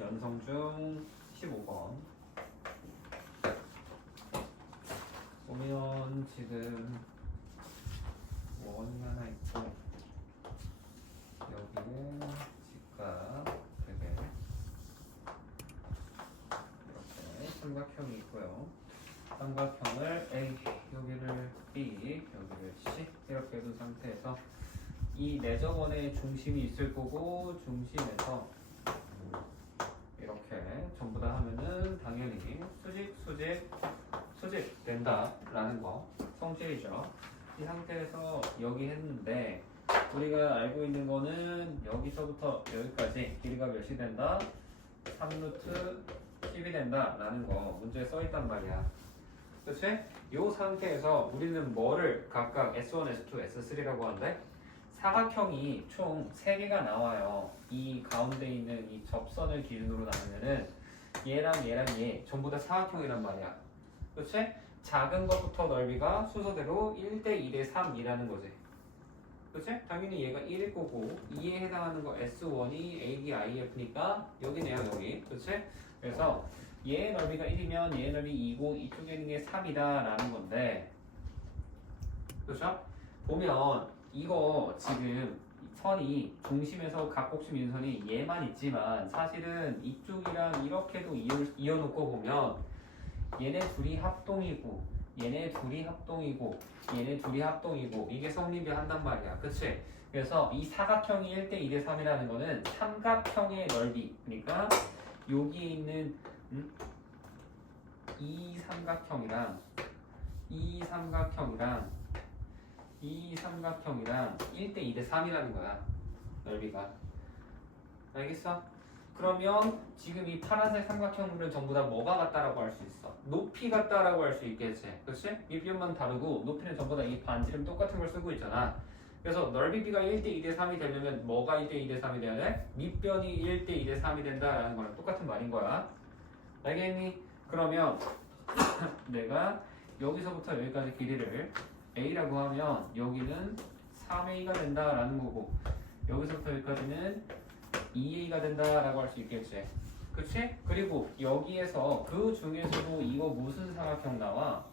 연성 중 15번. 보면 지금 원이 하나 있고 여기에 직각 되게 이렇게 삼각형이 있고요. 삼각형을 A, 여기를 B, 여기를 C 이렇게 둔 상태에서 이 내접원의 중심이 있을 거고 중심에서 이렇게 전부 다 하면은 당연히 수직 된다라는 거 성질이죠. 이 상태에서 여기 했는데 우리가 알고 있는 거는 여기서부터 여기까지 길이가 몇이 된다? 3루트 10이 된다라는 거 문제에 써 있단 말이야. 그치? 이 상태에서 우리는 뭐를 각각 S1, S2, S3라고 하는데 사각형이 총 3개가 나와요. 이 가운데 있는 이 접선을 기준으로 나누면은 얘랑 얘 전부 다 사각형이란 말이야. 그치? 작은 것부터 넓이가 순서대로 1대 2대 3이라는 거지. 그치? 당연히 얘가 1일 거고 2에 해당하는 거 S1이 AD, IF니까 여기네요, 여기. 그치? 그래서 얘의 넓이가 1이면 얘의 넓이 2고 이쪽에 있는 게 3이다 라는 건데, 그렇죠? 보면 이거 지금 선이 중심에서 각곡심 인선이 얘만 있지만 사실은 이쪽이랑 이렇게도 이어놓고 보면 얘네 둘이 합동이고 얘네 둘이 합동이고 얘네 둘이 합동이고 이게 성립을 한단 말이야. 그치? 그래서 이 사각형이 1대 2대 3이라는 거는 삼각형의 넓이, 그러니까 여기에 있는 이 삼각형이랑 이 삼각형이랑 1대 2대 3이라는 거야. 넓이가. 알겠어? 그러면 지금 이 파란색 삼각형들은 전부 다 뭐가 같다라고 할 수 있어? 높이 같다라고 할 수 있겠지. 그렇지? 밑변만 다르고 높이는 전부 다 이 반지름 똑같은 걸 쓰고 있잖아. 그래서 넓이 B가 1대 2대 3이 되려면 뭐가 1대 2대 3이 돼야 돼? 밑변이 1대 2대 3이 된다라는 거랑 똑같은 말인 거야. 알겠니? 그러면 내가 여기서부터 여기까지 길이를 A라고 하면 여기는 3A가 된다라는 거고 여기서부터 여기까지는 2A가 된다라고 할 수 있겠지. 그치? 그리고 여기에서 그 중에서도 이거 무슨 삼각형 나와?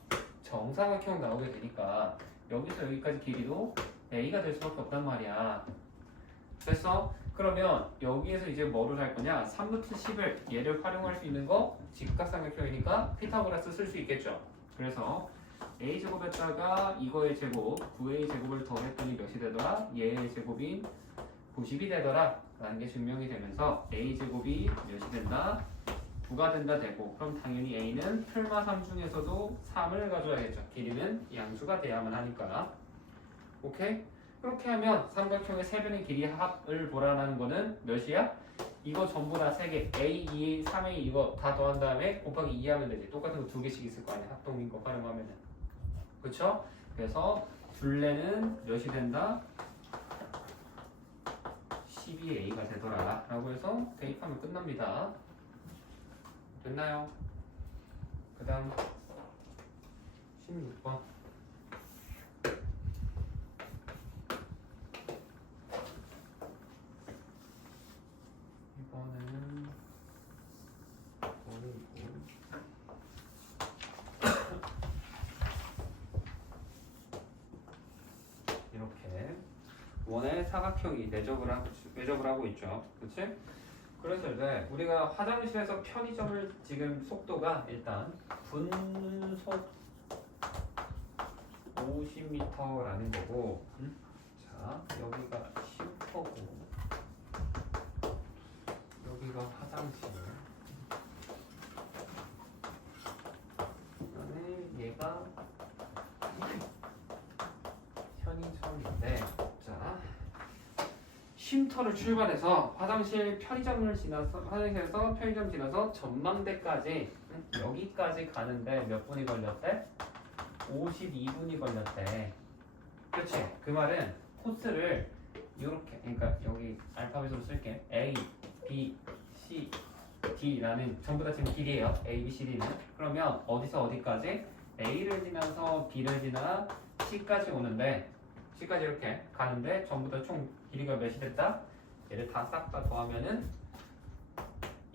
정사각형 나오게 되니까 여기서 여기까지 길이도 A가 될 수밖에 없단 말이야. 됐어? 그러면 여기에서 이제 뭐를 할 거냐? 3루트 10을 얘를 활용할 수 있는 거 직각삼각형이니까 피타고라스 쓸 수 있겠죠. 그래서 A제곱에다가 이거의 제곱 9A 제곱을 더했더니 몇이 되더라? 얘의 제곱인 90이 되더라 라는 게 증명이 되면서 A제곱이 몇이 된다? 9가 된다 되고, 그럼 당연히 A는 풀마 3 중에서도 3을 가져야겠죠. 길이는 양수가 돼야만 하니까. 오케이? 그렇게 하면 삼각형의 세 변의 길이 합을 보라는 거는 몇이야? 이거 전부 다 3개 A, 2A, 3A 이거 다 더한 다음에 곱하기 2 하면 되지. 똑같은 거 2개씩 있을 거 아니야. 합동인 거 활용하면은. 그쵸? 그래서 둘레는 몇이 된다? 12A가 되더라 라고 해서 대입하면 끝납니다. 됐나요? 그 다음 16번 이번에는 뭐이고 이렇게 원의 사각형이 내접을 하고 있죠. 그치? 그래서 이제 우리가 화장실에서 편의점을 지금 속도가 일단 분속 50m라는 거고, 자 여기가 쉼터고 여기가 화장실, 그다음에 얘가 편의점인데, 자 쉼터를 출발해서 화장실에서 편의점 지나서 전망대까지 여기까지 가는데 몇 분이 걸렸대? 52분이 걸렸대. 그치? 그 말은 코스를 이렇게, 그러니까 여기 알파벳으로 쓸게. A, B, C, D라는 전부 다 지금 길이에요. A, B, C, D는. 그러면 어디서 어디까지? A를 지나서 B를 지나 C까지 오는데, C까지 이렇게 가는데 전부 다 총 길이가 몇이 됐다? 얘를 다 싹 다 더하면은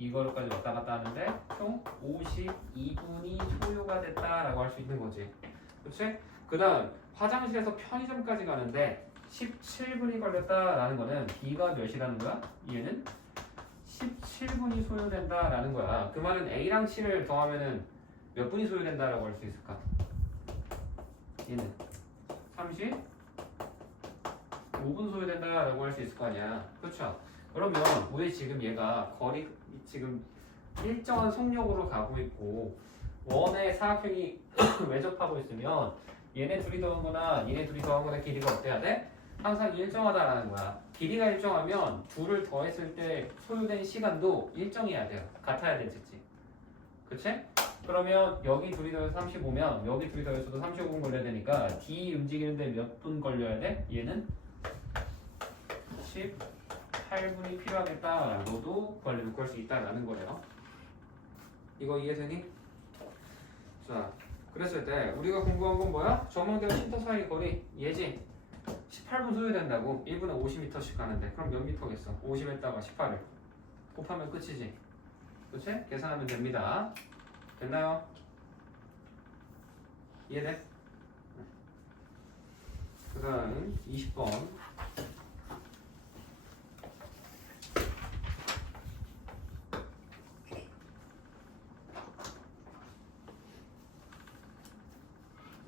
이거로까지 왔다 갔다 하는데 총 52분이 소요가 됐다라고 할 수 있는 거지. 그렇지? 그 다음 화장실에서 편의점까지 가는데 17분이 걸렸다라는 거는 B가 몇이라는 거야? 얘는 17분이 소요된다라는 거야. 그 말은 A랑 C를 더하면은 몇 분이 소요된다라고 할 수 있을까? 얘는 35분 소요된다라고 할 수 있을 거 아니야. 그렇죠? 그러면 우리 지금 얘가 거리 지금 일정한 속력으로 가고 있고 원의 사각형이 외접하고 있으면 얘네 둘이 더한 거나 얘네 둘이 더한 거나 길이가 어때야 돼? 항상 일정하다라는 거야. 길이가 일정하면 둘을 더했을 때 소요된 시간도 일정해야 돼요. 같아야 되지. 그치? 그러면 여기 둘이 더해서 35면 여기 둘이 더해서도 35분 걸려야 되니까 D 움직이는데 몇 분 걸려야 돼? 얘는 18분이 필요하겠다라고도 구할 수 있다라는 거예요. 이거 이해되니? 자, 그랬을 때 우리가 궁금한 건 뭐야? 점원대와 쉼터 사이 거리 얘지? 18분 소요된다고 1분에 50m씩 가는데 그럼 몇 미터겠어? 50에다가 18을 곱하면 끝이지. 그치? 계산하면 됩니다. 됐나요? 이해돼? 그 다음 20번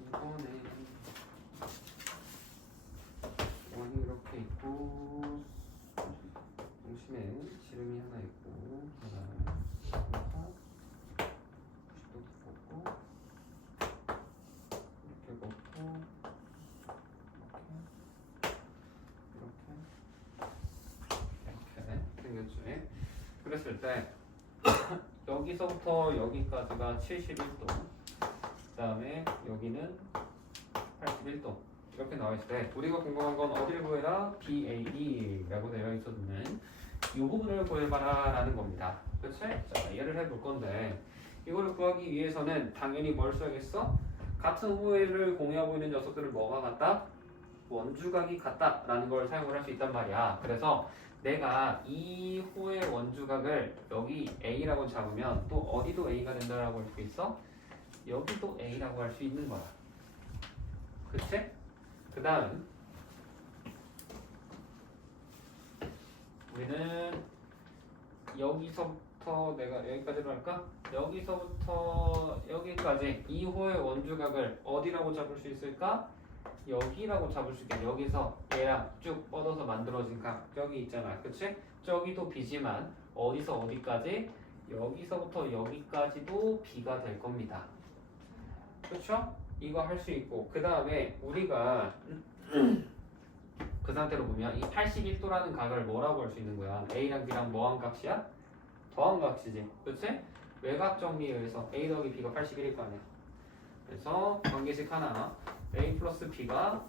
이번에 원이 이렇게 있고 중심에 지름이 하나 있고 그 다음에 90도 꺾고 이렇게 꺾고 이렇게 생겼죠. 그랬을 때 여기서부터 여기까지가 71도 그 다음에 여기는 81도 이렇게 나와있을 때 우리가 궁금한 건 어디를 구해라? BAB라고 되어 있었는 이 부분을 구해봐라 라는 겁니다. 그치? 자, 얘를 해볼 건데 이거를 구하기 위해서는 당연히 뭘 써야겠어? 같은 호흡을 공유하고 있는 녀석들은 뭐가 같다? 원주각이 같다 라는 걸 사용을 할 수 있단 말이야. 그래서 내가 이 호의 원주각을 여기 A라고 잡으면 또 어디도 A가 된다라고 할 수 있어? 여기도 A라고 할 수 있는 거야. 그치? 그 다음 우리는 여기서부터 내가 여기까지로 할까? 여기서부터 여기까지 2호의 원주각을 어디라고 잡을 수 있을까? 여기라고 잡을 수 있게 여기서 얘랑 쭉 뻗어서 만들어진 각 여기 있잖아. 그치? 저기도 B지만 어디서 어디까지? 여기서부터 여기까지도 B가 될 겁니다. 그쵸? 이거 할 수 있고 그 다음에 우리가 그 상태로 보면 이 81도라는 각을 뭐라고 할 수 있는 거야? A랑 B랑 뭐한 값이야? 더한 값이지. 그치? 외곽 정리에 의해서 A 더하기 B가 81일 거 아니야. 그래서 관계식 하나 A 플러스 B가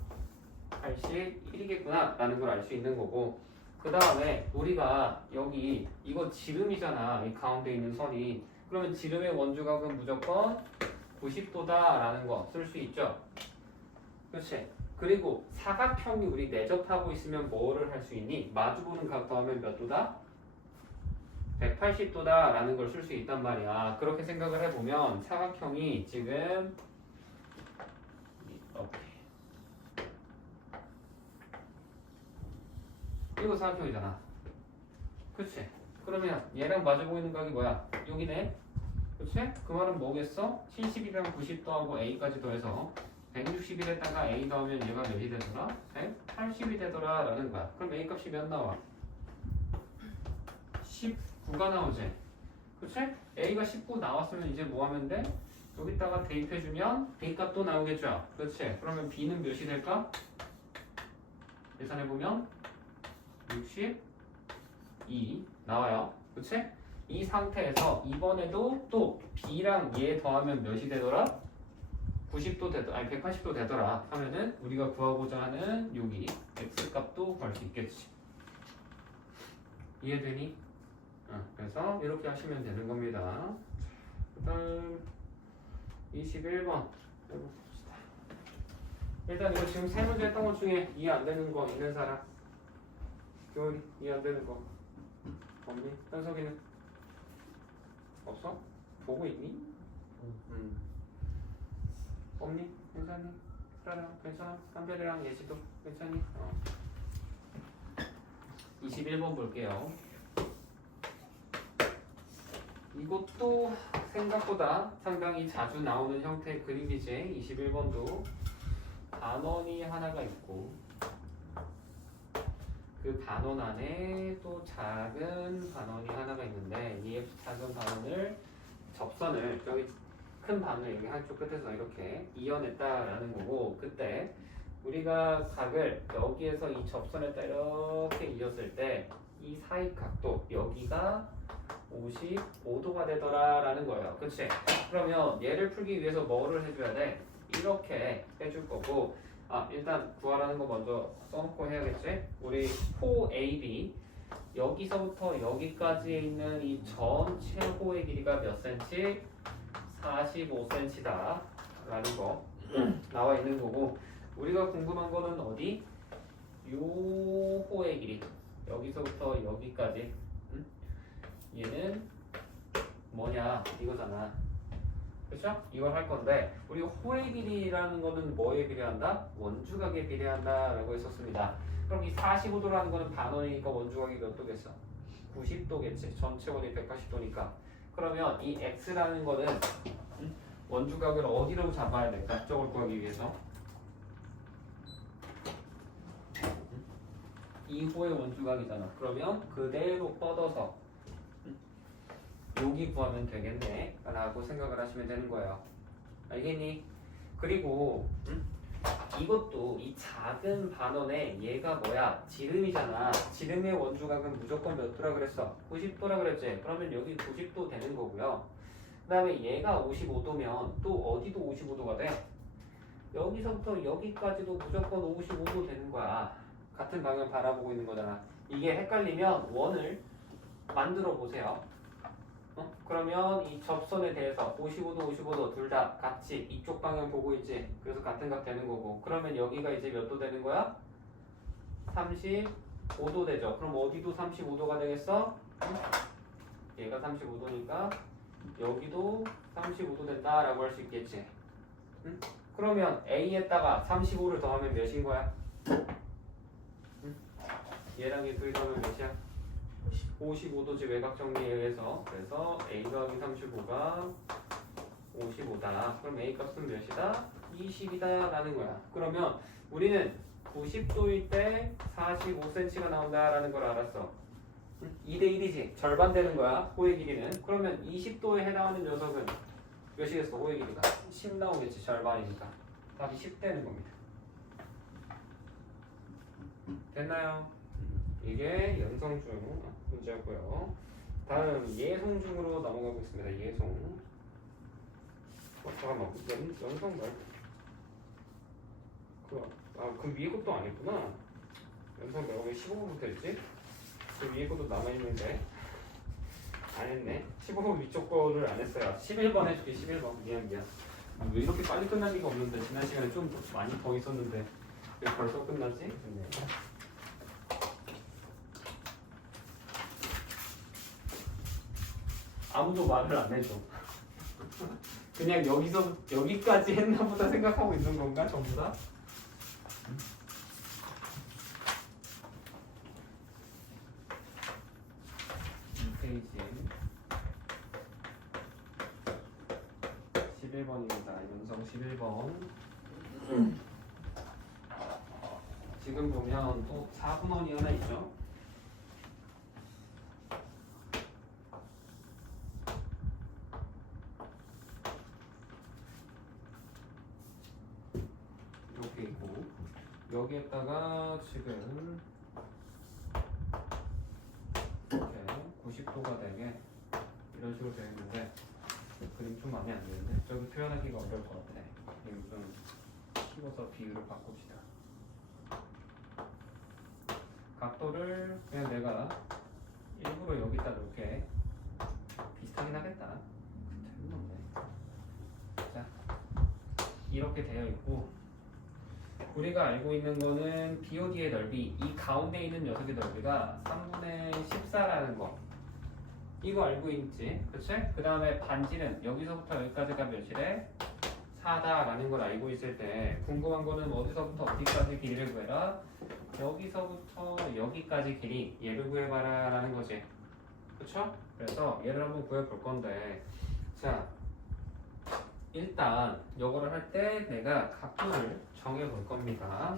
81이겠구나 라는 걸 알 수 있는 거고 그 다음에 우리가 여기 이거 지름이잖아. 이 가운데 있는 선이. 그러면 지름의 원주각은 무조건 90도다 라는 거 쓸 수 있죠. 그렇지? 그리고 사각형이 우리 내접하고 있으면 뭐를 할 수 있니? 마주보는 각 더하면 몇 도다? 180도다 라는 걸 쓸 수 있단 말이야. 그렇게 생각을 해보면 사각형이 지금 이렇게 이거 사각형이잖아. 그치? 그러면 얘랑 마주보고 있는 각이 뭐야? 여기네. 그치? 그 말은 뭐겠어? 70이랑 90 더하고 A까지 더해서 160일에다가 A 더하면 얘가 몇이 되더라? 180이 되더라 라는 거야. 그럼 A 값이 몇 나와? 19가 나오지? 그치? A가 19 나왔으면 이제 뭐 하면 돼? 여기다가 대입해주면 B 값도 나오겠죠? 그치? 그러면 B는 몇이 될까? 계산해보면 62 나와요. 그치? 이 상태에서 이번에도 또 B랑 얘 더하면 몇이 되더라? 90도 되더라, 아니 180도 되더라 하면은 우리가 구하고자 하는 여기 X 값도 구할 수 있겠지. 이해되니? 그래서 이렇게 하시면 되는 겁니다. 그 다음 21번 해봅시다. 일단 이거 지금 세 문제 했던 것 중에 이해 안 되는 거 있는 사람? 교훈이 이해 안 되는 거 없니? 현석이는? 없어? 보고 있니? 없니? 괜찮니? 그래요. 괜찮아. 한별이랑 예지도 괜찮니? 21번 볼게요. 이것도 생각보다 상당히 자주 나오는 형태의 그림이지. 21번도 반원이 하나가 있고 그 반원 안에 또 작은 반원이 하나가 있는데 이 작은 반원을 접선을 여기 큰 반을 여기 한쪽 끝에서 이렇게 이어냈다라는 거고, 그때 우리가 각을 여기에서 이 접선에다 이렇게 이었을 때 이 사이 각도 여기가 55도가 되더라라는 거예요. 그치? 그러면 얘를 풀기 위해서 뭐를 해줘야 돼? 이렇게 해줄 거고, 일단 구하라는 거 먼저 써놓고 해야겠지? 우리 4AB 여기서부터 여기까지에 있는 이 전체 호의 길이가 몇 cm? 45cm다 라는 거 나와 있는 거고, 우리가 궁금한 거는 어디? 요 호의 길이 여기서부터 여기까지 얘는 뭐냐 이거잖아. 그렇죠? 이걸 할 건데 우리 호의 길이라는 거는 뭐에 비례한다? 원주각에 비례한다 라고 했었습니다. 그럼 이 45도라는 거는 반원이니까 원주각이 몇 도겠어? 90도겠지. 전체 원이 180도니까. 그러면 이 x라는 거는 원주각을 어디로 잡아야 될까? 저걸 구하기 위해서 이 호의 원주각이잖아. 그러면 그대로 뻗어서 여기 구하면 되겠네 라고 생각을 하시면 되는 거예요. 알겠니? 그리고 이것도 이 작은 반원에 얘가 뭐야? 지름이잖아. 지름의 원주각은 무조건 몇 도라 그랬어? 90도라 그랬지? 그러면 여기 90도 되는 거고요. 그 다음에 얘가 55도면 또 어디도 55도가 돼? 여기서부터 여기까지도 무조건 55도 되는 거야. 같은 방향 바라보고 있는 거잖아. 이게 헷갈리면 원을 만들어 보세요. 그러면 이 접선에 대해서 55도, 55도 둘 다 같이 이쪽 방향 보고 있지. 그래서 같은 각 되는 거고. 그러면 여기가 이제 몇 도 되는 거야? 35도 되죠. 그럼 어디도 35도가 되겠어? 얘가 35도니까 여기도 35도 된다라고 할 수 있겠지. 그러면 A에다가 35를 더하면 몇인 거야? 얘랑 얘 둘이 더하면 몇이야? 55도지 외곽 정리에 의해서. 그래서 A 더하기 35가 55다. 그럼 A 값은 몇이다? 20이다 라는 거야. 그러면 우리는 90도일 때 45cm가 나온다라는 걸 알았어. 2대 1이지. 절반 되는 거야. 호의 길이는. 그러면 20도에 해당하는 녀석은 몇이겠어? 호의 길이가 10 나오겠지. 절반이니까. 답이 10 되는 겁니다. 됐나요? 이게 연성중 문제였고요. 다음 예송중으로 넘어가고 있습니다. 예송. 잠깐만. 연성 말고 그 위에 것도 안 했구나. 연성 내가 왜 15번부터 했지? 그 위에 것도 남아있는데 안 했네. 15번 위쪽 거를 안 했어요. 11번 해줄게. 11번. 미안. 왜 이렇게 빨리 끝날 리가 없는데. 지난 시간에 좀 많이 더 있었는데 왜 벌써 끝났지? 네. 아무도 말을 안 해줘. 그냥 여기서 여기까지 했나 보다 생각하고 있는 건가? 전부 다? 이 페이지 11번입니다. 연성 11번. 지금 보면 또 4분원이 하나 있죠? 이렇게 있고 여기에다가 지금 이렇게 90도가 되게 이런 식으로 되어 있는데 그림 좀 마음에 안 드는데 저기 표현하기가 어려울 것 같아. 그림 좀 씹어서 비율을 바꿉시다. 각도를 그냥 내가 일부러 여기다 놓게. 비슷하긴 하겠다. 틀렸네. 자, 이렇게 되어 있고 우리가 알고 있는 거는 BOD의 넓이, 이 가운데 있는 녀석의 넓이가 3분의 14라는 거. 이거 알고 있지? 그치? 그 다음에 반지는 여기서부터 여기까지가 몇이래? 4다라는 걸 알고 있을 때 궁금한 거는 어디서부터 어디까지 길이를 구해라? 여기서부터 여기까지 길이 얘를 구해봐라 라는 거지. 그쵸? 그래서 얘를 한번 구해볼 건데 자 일단 요거를 할 때 내가 각도를 정해볼 겁니다.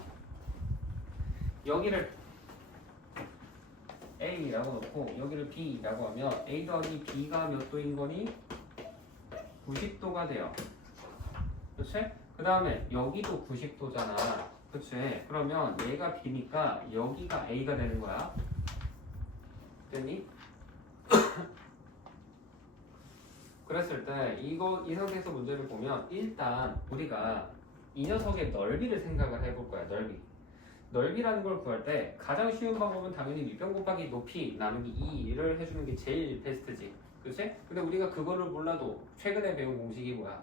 여기를 A라고 놓고 여기를 B라고 하면 A 더하기 B가 몇 도인 거니? 90도가 돼요. 그치? 그 다음에 여기도 90도잖아. 그치? 그러면 얘가 B니까 여기가 A가 되는 거야. 됐니? 그랬을 때 이 녀석에서 문제를 보면 일단 우리가 이 녀석의 넓이를 생각을 해볼 거야. 넓이라는 걸 구할 때 가장 쉬운 방법은 당연히 밑변 곱하기 높이 나누기 2를 해주는 게 제일 베스트지. 그치? 근데 우리가 그거를 몰라도 최근에 배운 공식이 뭐야?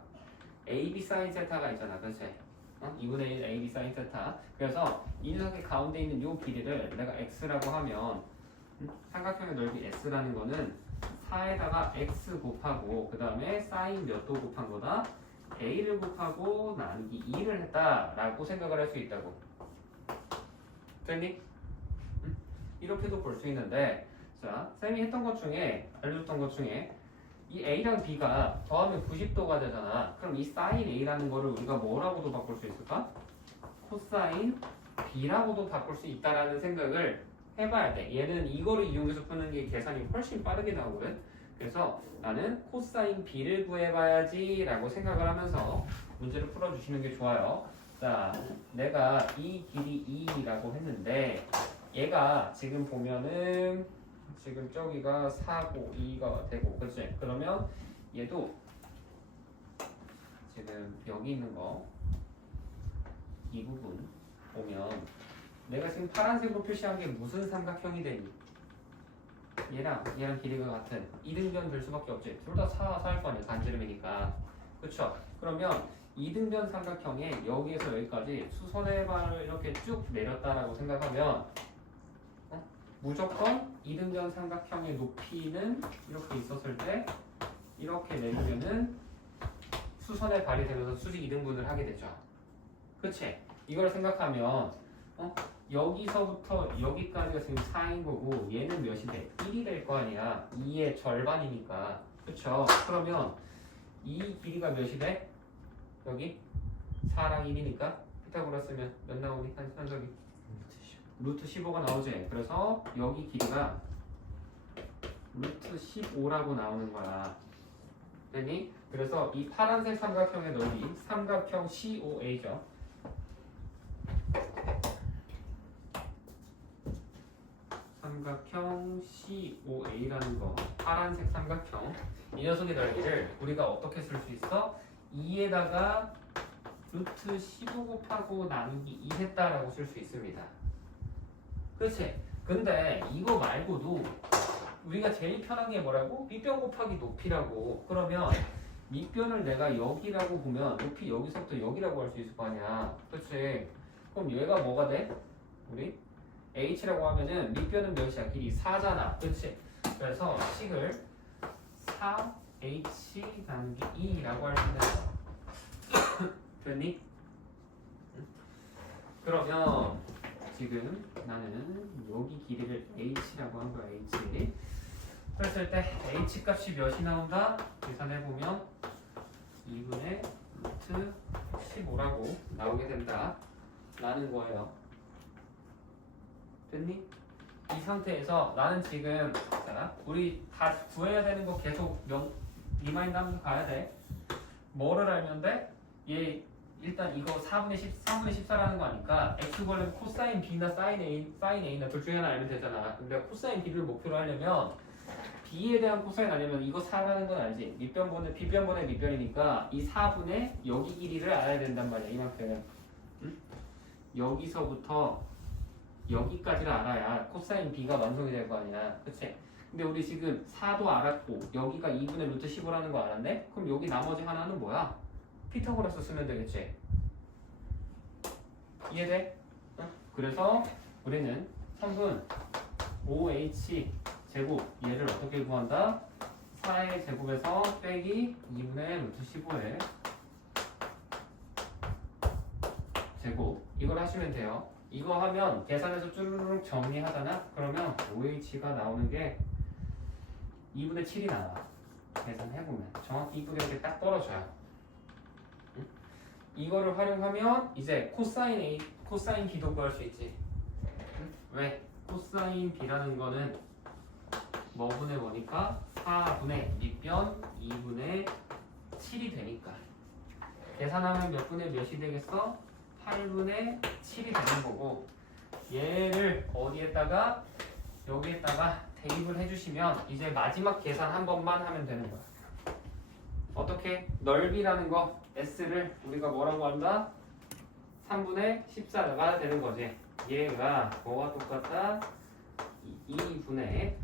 AB sin 세타가 있잖아. 그치? 2분의 1 AB sin 세타. 그래서 이 녀석의 가운데 있는 요 길이를 내가 x라고 하면 삼각형의 넓이 s라는 거는 4에다가 x 곱하고 그 다음에 sin 몇 도 곱한 거다? a를 곱하고 나누기 2를 했다라고 생각을 할 수 있다고. 됐니? 이렇게도 볼 수 있는데 자 쌤이 했던 것 중에 알려줬던 것 중에 이 a랑 b가 더하면 90도가 되잖아. 그럼 이 sin a라는 거를 우리가 뭐라고도 바꿀 수 있을까? 코사인 b라고도 바꿀 수 있다라는 생각을 해봐야 돼. 얘는 이거를 이용해서 푸는 게 계산이 훨씬 빠르게 나오거든. 그래서 나는 코사인 b를 구해봐야지 라고 생각을 하면서 문제를 풀어주시는 게 좋아요. 자, 내가 이 길이 2라고 했는데 얘가 지금 보면은 지금 저기가 4고 2가 되고 그치? 그러면 얘도 지금 여기 있는 거 이 부분 보면 내가 지금 파란색으로 표시한 게 무슨 삼각형이 되니? 얘랑 길이가 같은 이등변 될 수밖에 없지. 둘 다 4일 거 아니야. 반지름이니까. 그쵸? 그러면 이등변 삼각형에 여기에서 여기까지 수선의 발을 이렇게 쭉 내렸다라고 생각하면 무조건 이등변 삼각형의 높이는 이렇게 있었을 때 이렇게 내리면은 수선의 발이 되면서 수직 이등분을 하게 되죠. 그치? 이걸 생각하면 여기서부터 여기까지가 지금 4인 거고 얘는 몇이 돼? 1이 될 거 아니야. 2의 절반이니까. 그쵸? 그러면 이 길이가 몇이 돼? 여기 4랑 1이니까 피타고라스면 몇 나오니? 한석이 루트 15가 나오지. 그래서 여기 길이가 루트 15라고 나오는 거야. 됐니? 그래서 이 파란색 삼각형의 넓이 삼각형 COA죠. 삼각형 COA라는 거 파란색 삼각형 이 녀석의 넓이를 우리가 어떻게 쓸 수 있어? 2에다가 루트 15 곱하고 나누기 2 했다라고 쓸 수 있습니다. 그렇지? 근데 이거 말고도 우리가 제일 편한 게 뭐라고? 밑변 곱하기 높이라고. 그러면 밑변을 내가 여기라고 보면 높이 여기서부터 여기라고 할 수 있을 거 아니야. 그렇지? 그럼 얘가 뭐가 돼? 우리 h라고 하면은 밑변은 몇이야? 길이 4잖아. 그렇지? 그래서 식을 4h 나누기 2라고 할 수 있는 거. 됐니? 그러면 지금 나는 여기 길이를 h라고 한 거야. h. 그랬을 때 h 값이 몇이 나온다? 계산해보면 2분의 루트 15라고 나오게 된다 라는 거예요. 됐니? 이 상태에서 나는 지금 자, 우리 다 구해야 되는 거 계속 리마인드 하면서 가야 돼. 뭐를 알면 돼? 얘 일단 이거 4분의 14라는 거 아니까 x걸면 코사인 b나 사인 a나 둘 중에 하나 알면 되잖아. 근데 코사인 b를 목표로 하려면 b에 대한 코사인 알려면 이거 4라는 건 알지? 빗변분의 밑변이니까 이 4분의 여기 길이를 알아야 된단 말이야. 이만큼. 응? 여기서부터 여기까지를 알아야 코사인 b가 완성이 될 거 아니야. 그치? 근데 우리 지금 4도 알았고 여기가 2분의 루트 15라는 거 알았네? 그럼 여기 나머지 하나는 뭐야? 피타고라스 쓰면 되겠지? 이해돼? 그래서 우리는 성분 OH 제곱 얘를 어떻게 구한다? 4의 제곱에서 빼기 2분의 루트 15의 제곱 이걸 하시면 돼요. 이거 하면 계산해서 쭈르륵 정리하잖아? 그러면 OH가 나오는 게 2분의 7이 나와. 계산해보면 정확히 2분의 1이 딱 떨어져요. 응? 이거를 활용하면 이제 코사인 A, 코사인 B도 구할 수 있지. 응? 왜? 코사인 B라는 거는 뭐분의 뭐니까? 4분의 밑변 2분의 7이 되니까 계산하면 몇 분의 몇이 되겠어? 8분의 7이 되는 거고 얘를 어디에다가 여기에다가 대입을 해주시면 이제 마지막 계산 한 번만 하면 되는 거야. 어떻게? 넓이라는 거 S를 우리가 뭐라고 한다? 3분의 14가 되는 거지. 얘가 뭐가 똑같다? 2분의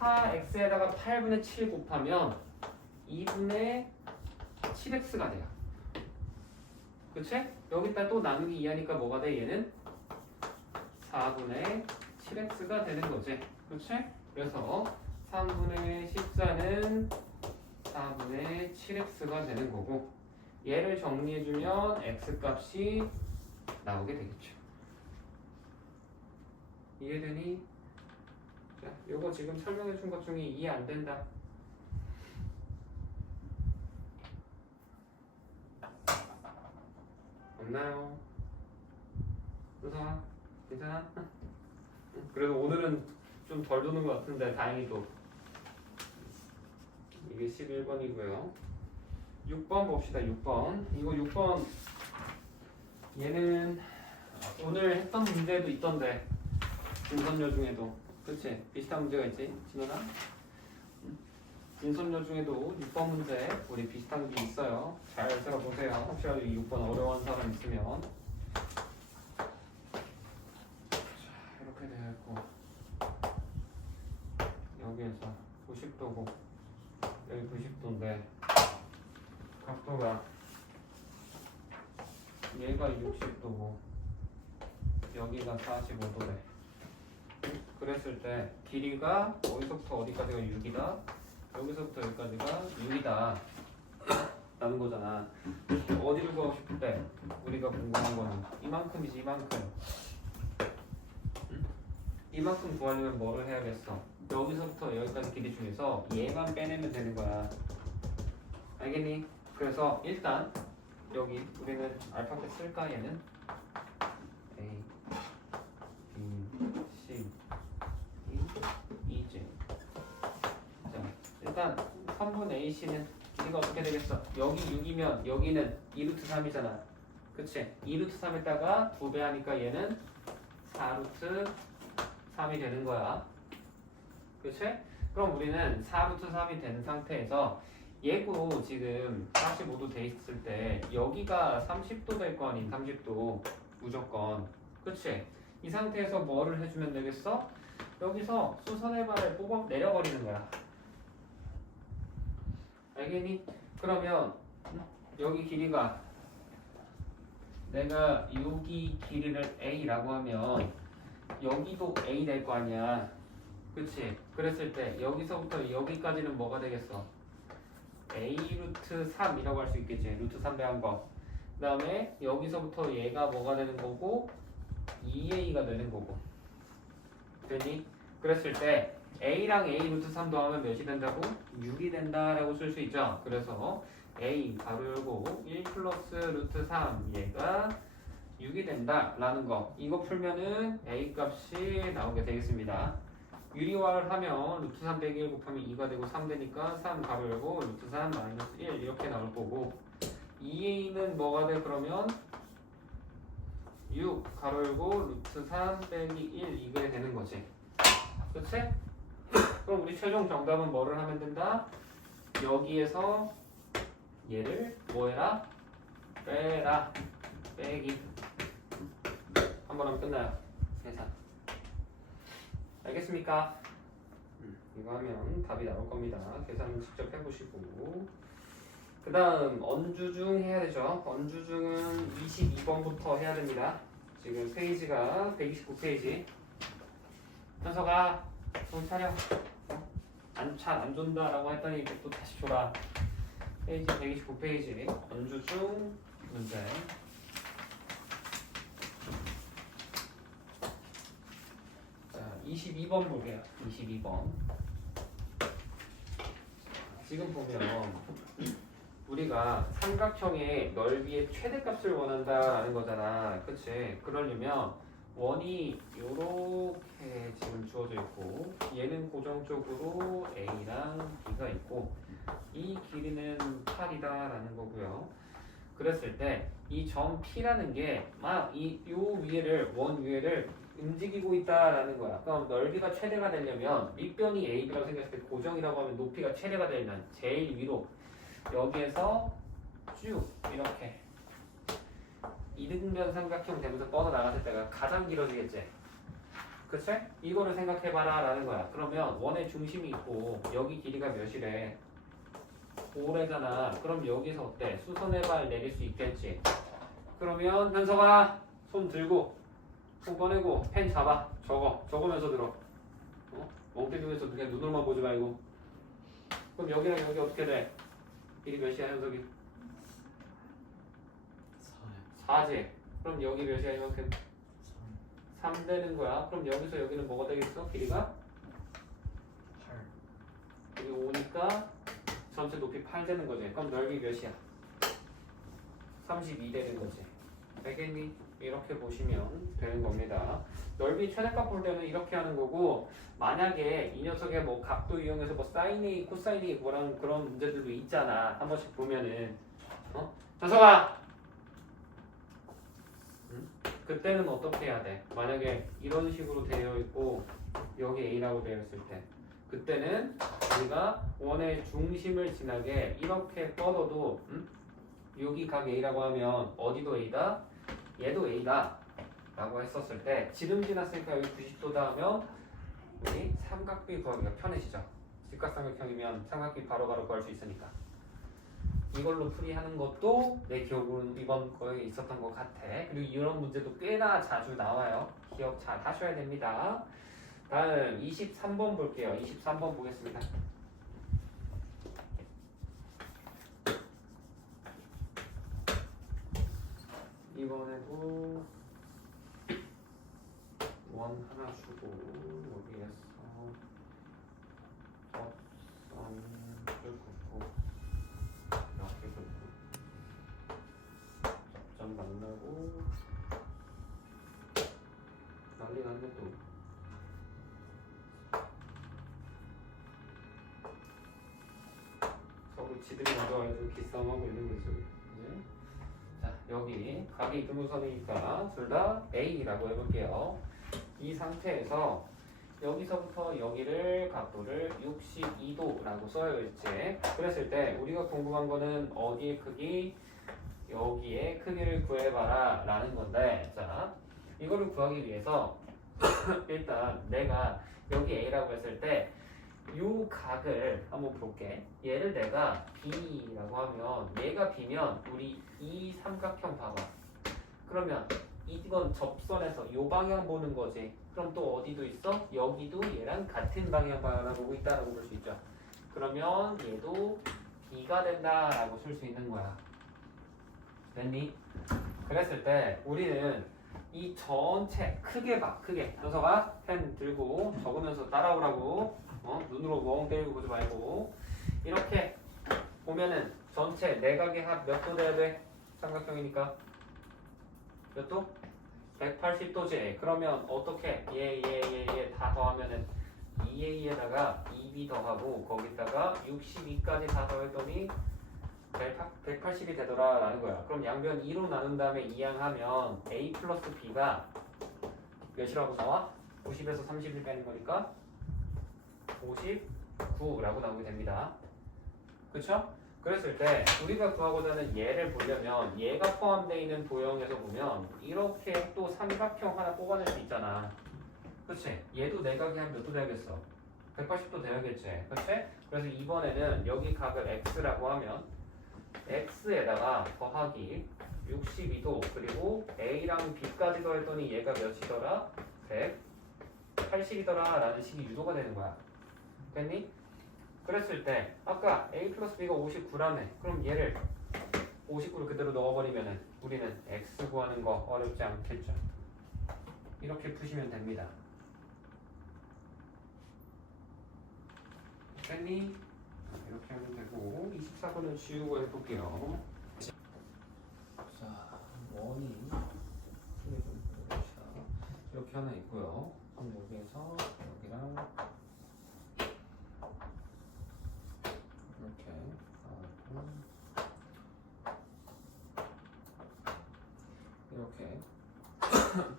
4x에다가 8분의 7 곱하면 2분의 7x가 돼요. 그치? 여기다 또 나누기 2하니까 뭐가 돼? 얘는 4분의 7x가 되는 거지. 그치? 그래서 3분의 14는 4분의 7x가 되는 거고 얘를 정리해주면 x값이 나오게 되겠죠. 이해되니? 자, 요거 지금 설명해준 것 중에 이해 안 된다. 없나요? 은성아, 괜찮아? 그래도 오늘은 좀 덜 도는 것 같은데 다행히도 이게 11번이고요. 6번 봅시다. 6번. 이거 6번 얘는 오늘 했던 문제도 있던데 진선녀 중에도 그치? 비슷한 문제가 있지? 진원아? 진선녀 중에도 6번 문제 우리 비슷한 게 있어요. 잘 들어보세요. 혹시라도 이 6번 어려운 사람 있으면 자, 이렇게 되어 있고 여기에서 90도고 여기 90도인데 각도가 얘가 60도고 여기가 45도래. 그랬을 때 길이가 어디서부터 어디까지가 6이다 여기서부터 여기까지가 6이다 라는 거잖아. 어디를 구하고 싶을 때 우리가 궁금한 거는 이만큼이지. 이만큼. 응? 이만큼 구하려면 뭐를 해야겠어? 여기서부터 여기까지 길이 중에서 얘만 빼내면 되는 거야. 알겠니? 그래서 일단 여기 우리는 알파벳 쓸까? 얘는 A, B, C, E, J. 자, 일단 3분의 AC는 길이가 어떻게 되겠어? 여기 6이면 여기는 2루트 3이잖아. 그치? 2루트 3에다가 2배 하니까 얘는 4루트 3이 되는 거야. 그치? 그럼 우리는 4루트 3이 된 상태에서 얘고 지금 45도 돼 있을 때 여기가 30도 될 거 아닌 30도 무조건. 그치? 이 상태에서 뭐를 해주면 되겠어? 여기서 수선의 발을 뽑아 내려버리는 거야. 알겠니? 그러면 여기 길이가 내가 여기 길이를 A라고 하면 여기도 A 될 거 아니야. 그치? 그랬을 때 여기서부터 여기까지는 뭐가 되겠어? A 루트 3이라고 할 수 있겠지. 루트 3 배한 거. 그 다음에 여기서부터 얘가 뭐가 되는 거고 2A가 되는 거고. 되니? 그랬을 때 A랑 A 루트 3 더하면 몇이 된다고? 6이 된다라고 쓸 수 있죠. 그래서 A 가로 열고 1 플러스 루트 3 얘가 6이 된다 라는 거. 이거 풀면은 A 값이 나오게 되겠습니다. 유리화를 하면 루트 3 빼기 1 곱하면 2가 되고 3 되니까 3 가로 열고 루트 3 마이너스 1 이렇게 나올 거고 2A는 뭐가 돼? 그러면 6 가로 열고 루트 3 빼기 1 이게 되는 거지. 그치? 그럼 우리 최종 정답은 뭐를 하면 된다? 여기에서 얘를 뭐 해라? 빼라. 빼기. 한 번 하면 끝나요. 계산. 알겠습니까? 이거 하면 답이 나올 겁니다. 계산 직접 해보시고. 그 다음 언주중 해야 되죠. 언주중은 22번부터 해야 됩니다. 지금 페이지가 129페이지. 현서가 정신 차려. 잘 안 준다라고 했더니 또 다시 줘라. 페이지 129페이지 연주중 문제. 자, 22번 볼게요. 22번. 지금 보면 우리가 삼각형의 넓이의 최대값을 원한다라는 거잖아. 그치? 그러려면 원이 요렇게 지금 주어져 있고 얘는 고정적으로 A랑 B가 있고 이 길이는 8이다 라는 거고요. 그랬을 때 이 점 P라는 게 막 요 위에를 원 위에를 움직이고 있다라는 거야. 그럼 넓이가 최대가 되려면 밑변이 AB라고 생각했을 때 고정이라고 하면 높이가 최대가 되려면 제일 위로 여기에서 쭉 이렇게 이등변 삼각형 되면서 뻗어나갔을 때가 가장 길어지겠지? 그치? 이거를 생각해봐라 라는 거야. 그러면 원의 중심이 있고 여기 길이가 몇이래? 5래잖아. 그럼 여기서 어때? 수선의 발 내릴 수 있겠지? 그러면 현석아 손 들고 손 꺼내고 펜 잡아. 적으면서 들어. 멍때리면서 그냥 눈으로만 보지 말고. 그럼 여기랑 여기 어떻게 돼? 길이 몇이야 현석이? 4지. 그럼 여기 몇이야 이만큼? 3 되는 거야. 그럼 여기서 여기는 뭐가 되겠어? 길이가? 8. 여기 5니까 전체 높이 8 되는 거지. 그럼 넓이 몇이야? 32 되는 거지. 되겠니? 이렇게 보시면 되는 겁니다. 넓이 최대값 볼 때는 이렇게 하는 거고 만약에 이 녀석의 뭐 각도 이용해서 뭐 사인 A, 코사인 A 뭐라는 그런 문제들도 있잖아. 한 번씩 보면은 현석아! 그때는 어떻게 해야 돼? 만약에 이런 식으로 되어 있고 여기 A라고 되어 있을 때 그때는 우리가 원의 중심을 지나게 이렇게 뻗어도 여기 각 A라고 하면 어디도 A다? 얘도 A다 라고 했었을 때 지름 지났으니까 여기 90도다 하면 우리 삼각비 구하기가 편해지죠. 직각삼각형이면 삼각비 바로바로 구할 수 있으니까 이걸로 풀이하는 것도 내 기억으로는 이번 거에 있었던 것 같아. 그리고 이런 문제도 꽤나 자주 나와요. 기억 잘 하셔야 됩니다. 다음 23번 볼게요. 23번 보겠습니다. 이번에도 원 하나 주고 여기에서 접선을 긋고 이렇게 긋고 접점 만나고 난리 났네 또. 서로 지들이 먼저 와가지고 기싸움하고 있는 거죠. 네? 자, 여기 각이 이등분선이니까 둘 다 A라고 해볼게요. 이 상태에서 여기서부터 여기를 각도를 62도라고 써야겠지. 그랬을 때 우리가 궁금한 거는 어디의 크기, 여기의 크기를 구해봐라 라는 건데, 자 이거를 구하기 위해서 일단 내가 여기 A라고 했을 때 요 각을 한번 볼게. 얘를 내가 B라고 하면 얘가 B면 우리 이 삼각형 봐봐. 그러면 이건 접선에서 요 방향 보는 거지. 그럼 또 어디도 있어? 여기도 얘랑 같은 방향 바라보고 있다라고 볼 수 있죠. 그러면 얘도 B가 된다라고 쓸 수 있는 거야. 됐니? 그랬을 때 우리는 이 전체 크게 봐. 크게. 현서가 펜 들고 적으면서 따라오라고. 눈으로 멍 때리고 보지 말고. 이렇게 보면은 전체 내각의 합 몇 도 돼야 돼? 삼각형이니까 몇 도? 180도지. 그러면 어떻게? 얘 다 더하면은 2A에다가 2B 더하고 거기다가 62까지 다 더했더니 180이 되더라 라는 거야. 그럼 양변 2로 나눈 다음에 이항하면 A 플러스 B가 몇이라고 나와? 90에서 30을 빼는 거니까 59라고 나오게 됩니다. 그쵸? 그랬을 때 우리가 구하고자 하는 얘를 보려면 얘가 포함되어 있는 도형에서 보면 이렇게 또 삼각형 하나 뽑아낼 수 있잖아. 그치? 얘도 내각이 한 몇 도 돼야겠어? 180도 돼야겠지? 그치? 그래서 이번에는 여기 각을 X라고 하면 X에다가 더하기 62도 그리고 A랑 B까지 더했더니 얘가 몇이더라? 180이더라 라는 식이 유도가 되는 거야. 됐니? 그랬을 때 아까 a 플러스 b가 59라네. 그럼 얘를 59를 그대로 넣어버리면은 우리는 x 구하는 거 어렵지 않겠죠. 이렇게 푸시면 됩니다. 됐니? 이렇게 하면 되고 24번은 지우고 해볼게요. 자, 원이 크게 좀 그려봅시다. 이렇게 하나 있고요. 그럼 여기에서 여기랑 이렇게 이렇게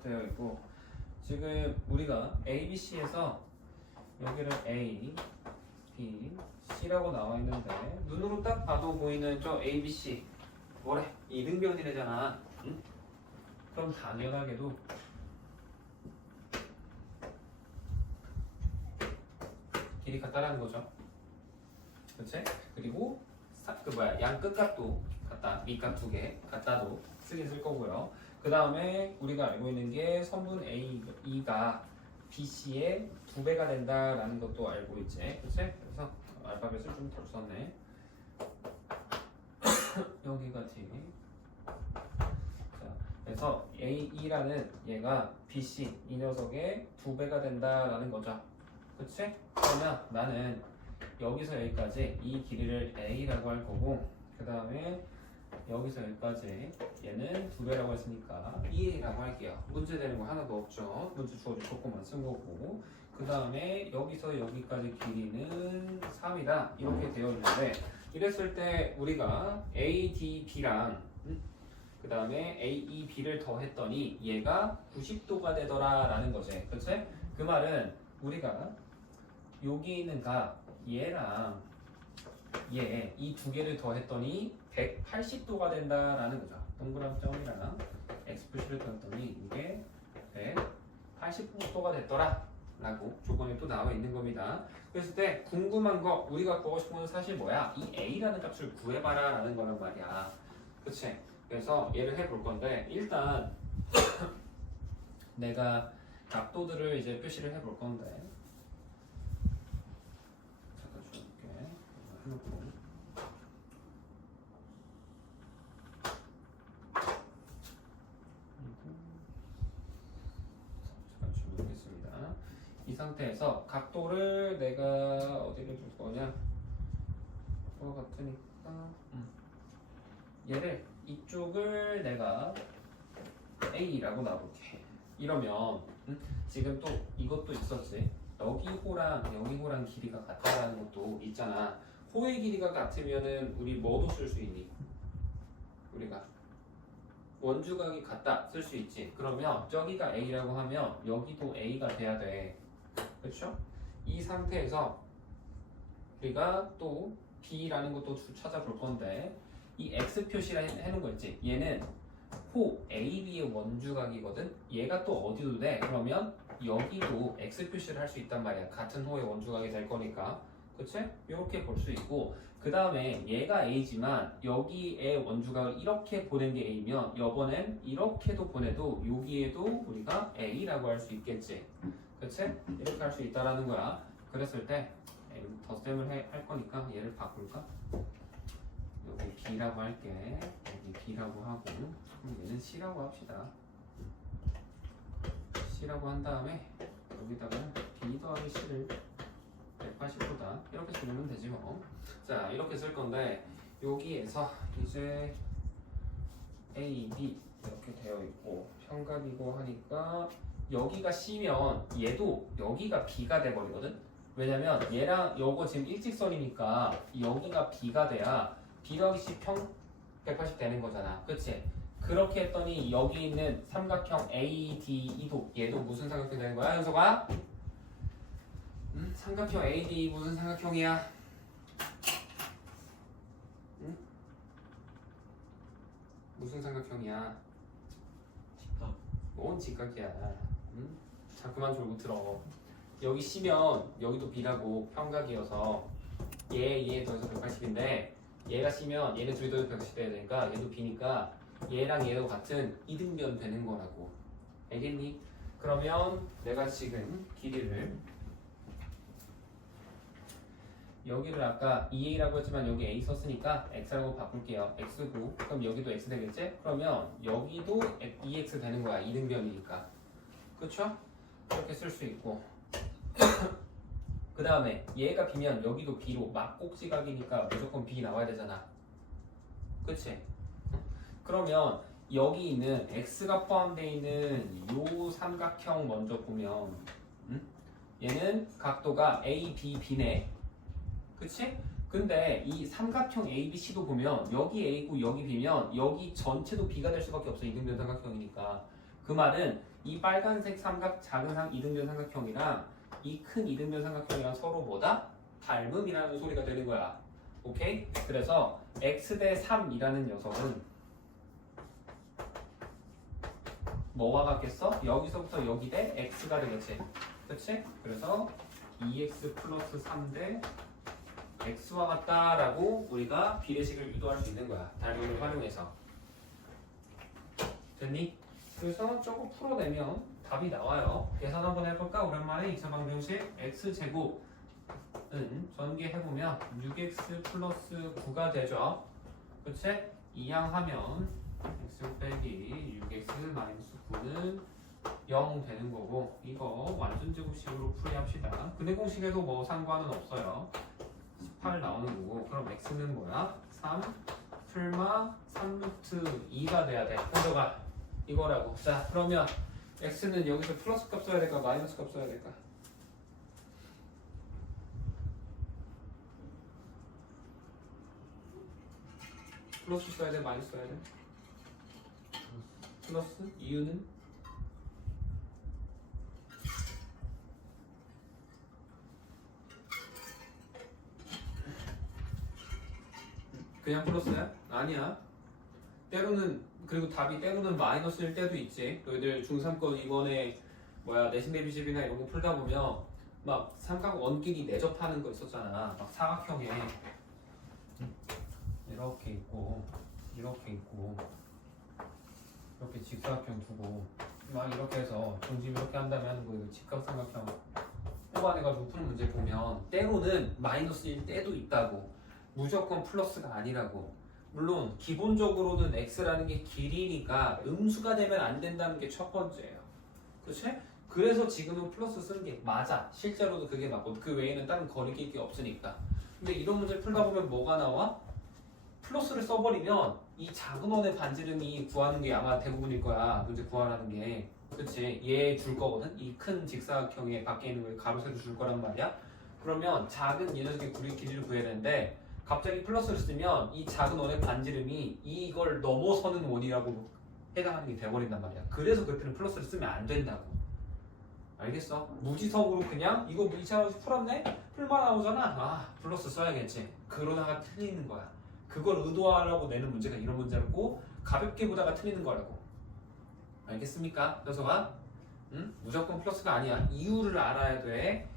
되어 있고 지금 우리가 A, B, C에서 여기를 A, B, C라고 나와 있는데 눈으로 딱 봐도 보이는 저 A, B, C 뭐래? 이등변이래잖아. 응? 그럼 당연하게도 길이 같다라는 거죠. 그치? 그리고 양 끝값도 같다. 밑값 두 개 같다도 쓰긴 쓸 거고요. 그 다음에 우리가 알고 있는 게 선분 A가 BC의 2배가 된다라는 것도 알고 있지. 그치? 그래서 알파벳을 좀 덜 썼네. 여기가 D. 자, 그래서 AE라는 얘가 BC 이 녀석의 2배가 된다라는 거죠. 그치? 그러면 나는 여기서 여기까지 이 길이를 A라고 할 거고 그 다음에 여기서 여기까지 얘는 2배라고 했으니까 2A라고 할게요. 문제 되는 거 하나도 없죠. 문제 주어진 조건만 쓴 거고 그 다음에 여기서 여기까지 길이는 3이다 이렇게 되어 있는데 이랬을 때 우리가 ADB랑 그 다음에 AEB를 더했더니 얘가 90도가 되더라 라는 거지. 그치? 그 말은 우리가 여기 있는 각 얘랑 얘 이 두 개를 더했더니 180도가 된다라는 거죠. 동그란 점이랑 x 표시를 더했더니 이게 180도가 됐더라 라고 조건에 또 나와 있는 겁니다. 그랬을 때 궁금한 거 우리가 구하고 싶은 건 사실 뭐야? 이 a라는 값을 구해봐라 라는 거란 말이야. 그치? 그래서 얘를 해볼 건데 일단 내가 각도들을 이제 표시를 해볼 건데 잠깐 줄게. 해놓고 잠깐 준비하겠습니다. 이 상태에서 각도를 내가 어디를 줄 거냐? 그거 같으니까 얘를 이쪽을 내가 A라고 놔볼게. 이러면 지금 또 이것도 있었지. 여기 호랑 길이가 같다라는 것도 있잖아. 호의 길이가 같으면은 우리 뭐도 쓸 수 있니? 우리가 원주각이 같다 쓸 수 있지. 그러면 저기가 A라고 하면 여기도 A가 돼야 돼. 그렇죠? 이 상태에서 우리가 또 B라는 것도 찾아볼 건데 이 X 표시라 해놓은 거 있지. 얘는 호 AB의 원주각이거든. 얘가 또 어디도 돼? 그러면 여기도 X 표시를 할 수 있단 말이야. 같은 호의 원주각이 될 거니까. 그치? 이렇게 볼 수 있고 그 다음에 얘가 A지만 여기에 원주각을 이렇게 보낸 게 A면 이번엔 이렇게도 보내도 여기에도 우리가 A라고 할 수 있겠지. 그치? 이렇게 할 수 있다라는 거야. 그랬을 때 덧셈을 할 거니까 얘를 바꿀까? 여기 B라고 할게. 여기 B라고 하고 그럼 얘는 C라고 합시다. C라고 한 다음에 여기다가 B 더하기 C를 180보다 이렇게 쓰면 되지 뭐. 자 이렇게 쓸 건데 여기에서 이제 A, B 이렇게 되어 있고 평각이고 하니까 여기가 C면 얘도 여기가 B가 돼버리거든. 왜냐면 얘랑 요거 지금 일직선이니까 여기가 B가 돼야 B 더하기 C 평 180 되는 거잖아. 그치? 그렇게 했더니 여기 있는 삼각형 ADE도 얘도 무슨 삼각형 되는 거야 현석아? 삼각형 AD 무슨 삼각형이야? 응? 무슨 삼각형이야? 직각. 뭔 직각이야? 응? 자 그만 졸고 들어. 여기 C면 여기도 B라고 평각이어서 얘 더해서 180인데 얘가 C면 얘네 둘이 더해서 180 돼야 되니까 얘도 B니까 얘랑 얘도 같은 이등변 되는 거라고. 알겠니? 그러면 내가 지금 길이를 여기를 아까 2a라고 했지만 여기 a 썼으니까 x라고 바꿀게요. x고 그럼 여기도 x 되겠지? 그러면 여기도 2x 되는 거야. 이등변이니까. 그쵸? 그렇게 쓸 수 있고 그 다음에 얘가 b면 여기도 b로 막꼭지각이니까 무조건 b 나와야 되잖아. 그치? 그러면 여기 있는 x가 포함되어 있는 요 삼각형 먼저 보면 얘는 각도가 a, b, b네. 그치? 근데 이 삼각형 ABC도 보면 여기 A고 여기 B면 여기 전체도 B가 될 수밖에 없어. 이등변 삼각형이니까. 그 말은 이 빨간색 작은 이등변 삼각형이랑 이 큰 이등변 삼각형이랑 서로 뭐다? 닮음이라는 소리가 되는 거야. 오케이? 그래서 x 대 3이라는 녀석은 뭐와 같겠어? 여기서부터 여기 대 x가 되겠지. 그치? 그래서 2x 플러스 3 대 x와 같다라고 우리가 비례식을 유도할 수 있는 거야. 닮음을 활용해서. 됐니? 그래서 저거 풀어내면 답이 나와요. 계산 한번 해볼까? 오랜만에 2차 방정식 x제곱은 전개해보면 6x 플러스 9가 되죠. 그치? 이항하면 x 빼기 6x 마이너스 9는 0 되는 거고 이거 완전 제곱식으로 풀이합시다. 근데 공식에도 뭐 상관은 없어요. 18 나오는 거고 그럼 x는 뭐야? 3 풀마 3루트 2가 돼야 돼. 혼자가 이거라고. 자 그러면 x는 여기서 플러스 값 써야 될까 마이너스 값 써야 될까? 플러스 써야 돼 마이너스 써야 돼? 플러스? 이유는? 그냥 플러스야? 아니야. 때로는 그리고 답이 때로는 마이너스일 때도 있지. 너희들 중3거 이번에 내신 대비집이나 이런 거 풀다 보면 막 삼각원끼리 내접하는 거 있었잖아. 막 사각형에 이렇게 있고 이렇게 있고 이렇게 직사각형 두고 막 이렇게 해서 중심 이렇게 한 다음에 하는 거 이거 직각삼각형 뽑아내가지고 푸는 문제 보면 때로는 마이너스일 때도 있다고. 무조건 플러스가 아니라고. 물론 기본적으로는 x라는 게 길이니까 음수가 되면 안 된다는 게 첫 번째예요. 그치? 그래서 지금은 플러스 쓰는 게 맞아. 실제로도 그게 맞고 그 외에는 다른 거리낄 게 없으니까. 근데 이런 문제 풀다 보면 뭐가 나와? 플러스를 써버리면 이 작은 원의 반지름이 구하는 게 아마 대부분일 거야. 문제 구하라는 게. 그치? 얘 줄 거거든? 이 큰 직사각형에 밖에 있는 걸 가로 세로 줄 거란 말이야. 그러면 작은 이 녀석의 길이를 구해야 되는데 갑자기 플러스를 쓰면 이 작은 원의 반지름이 이걸 넘어서는 원이라고 해당하는 게 돼버린단 말이야. 그래서 그때는 플러스를 쓰면 안 된다고. 알겠어? 무지성으로 그냥 이거 2차 방정식 풀었네? 풀만 나오잖아? 아 플러스 써야겠지. 그러다가 틀리는 거야. 그걸 의도하라고 내는 문제가 이런 문제라고 가볍게 보다가 틀리는 거라고. 알겠습니까? 녀석아? 응? 무조건 플러스가 아니야. 이유를 알아야 돼.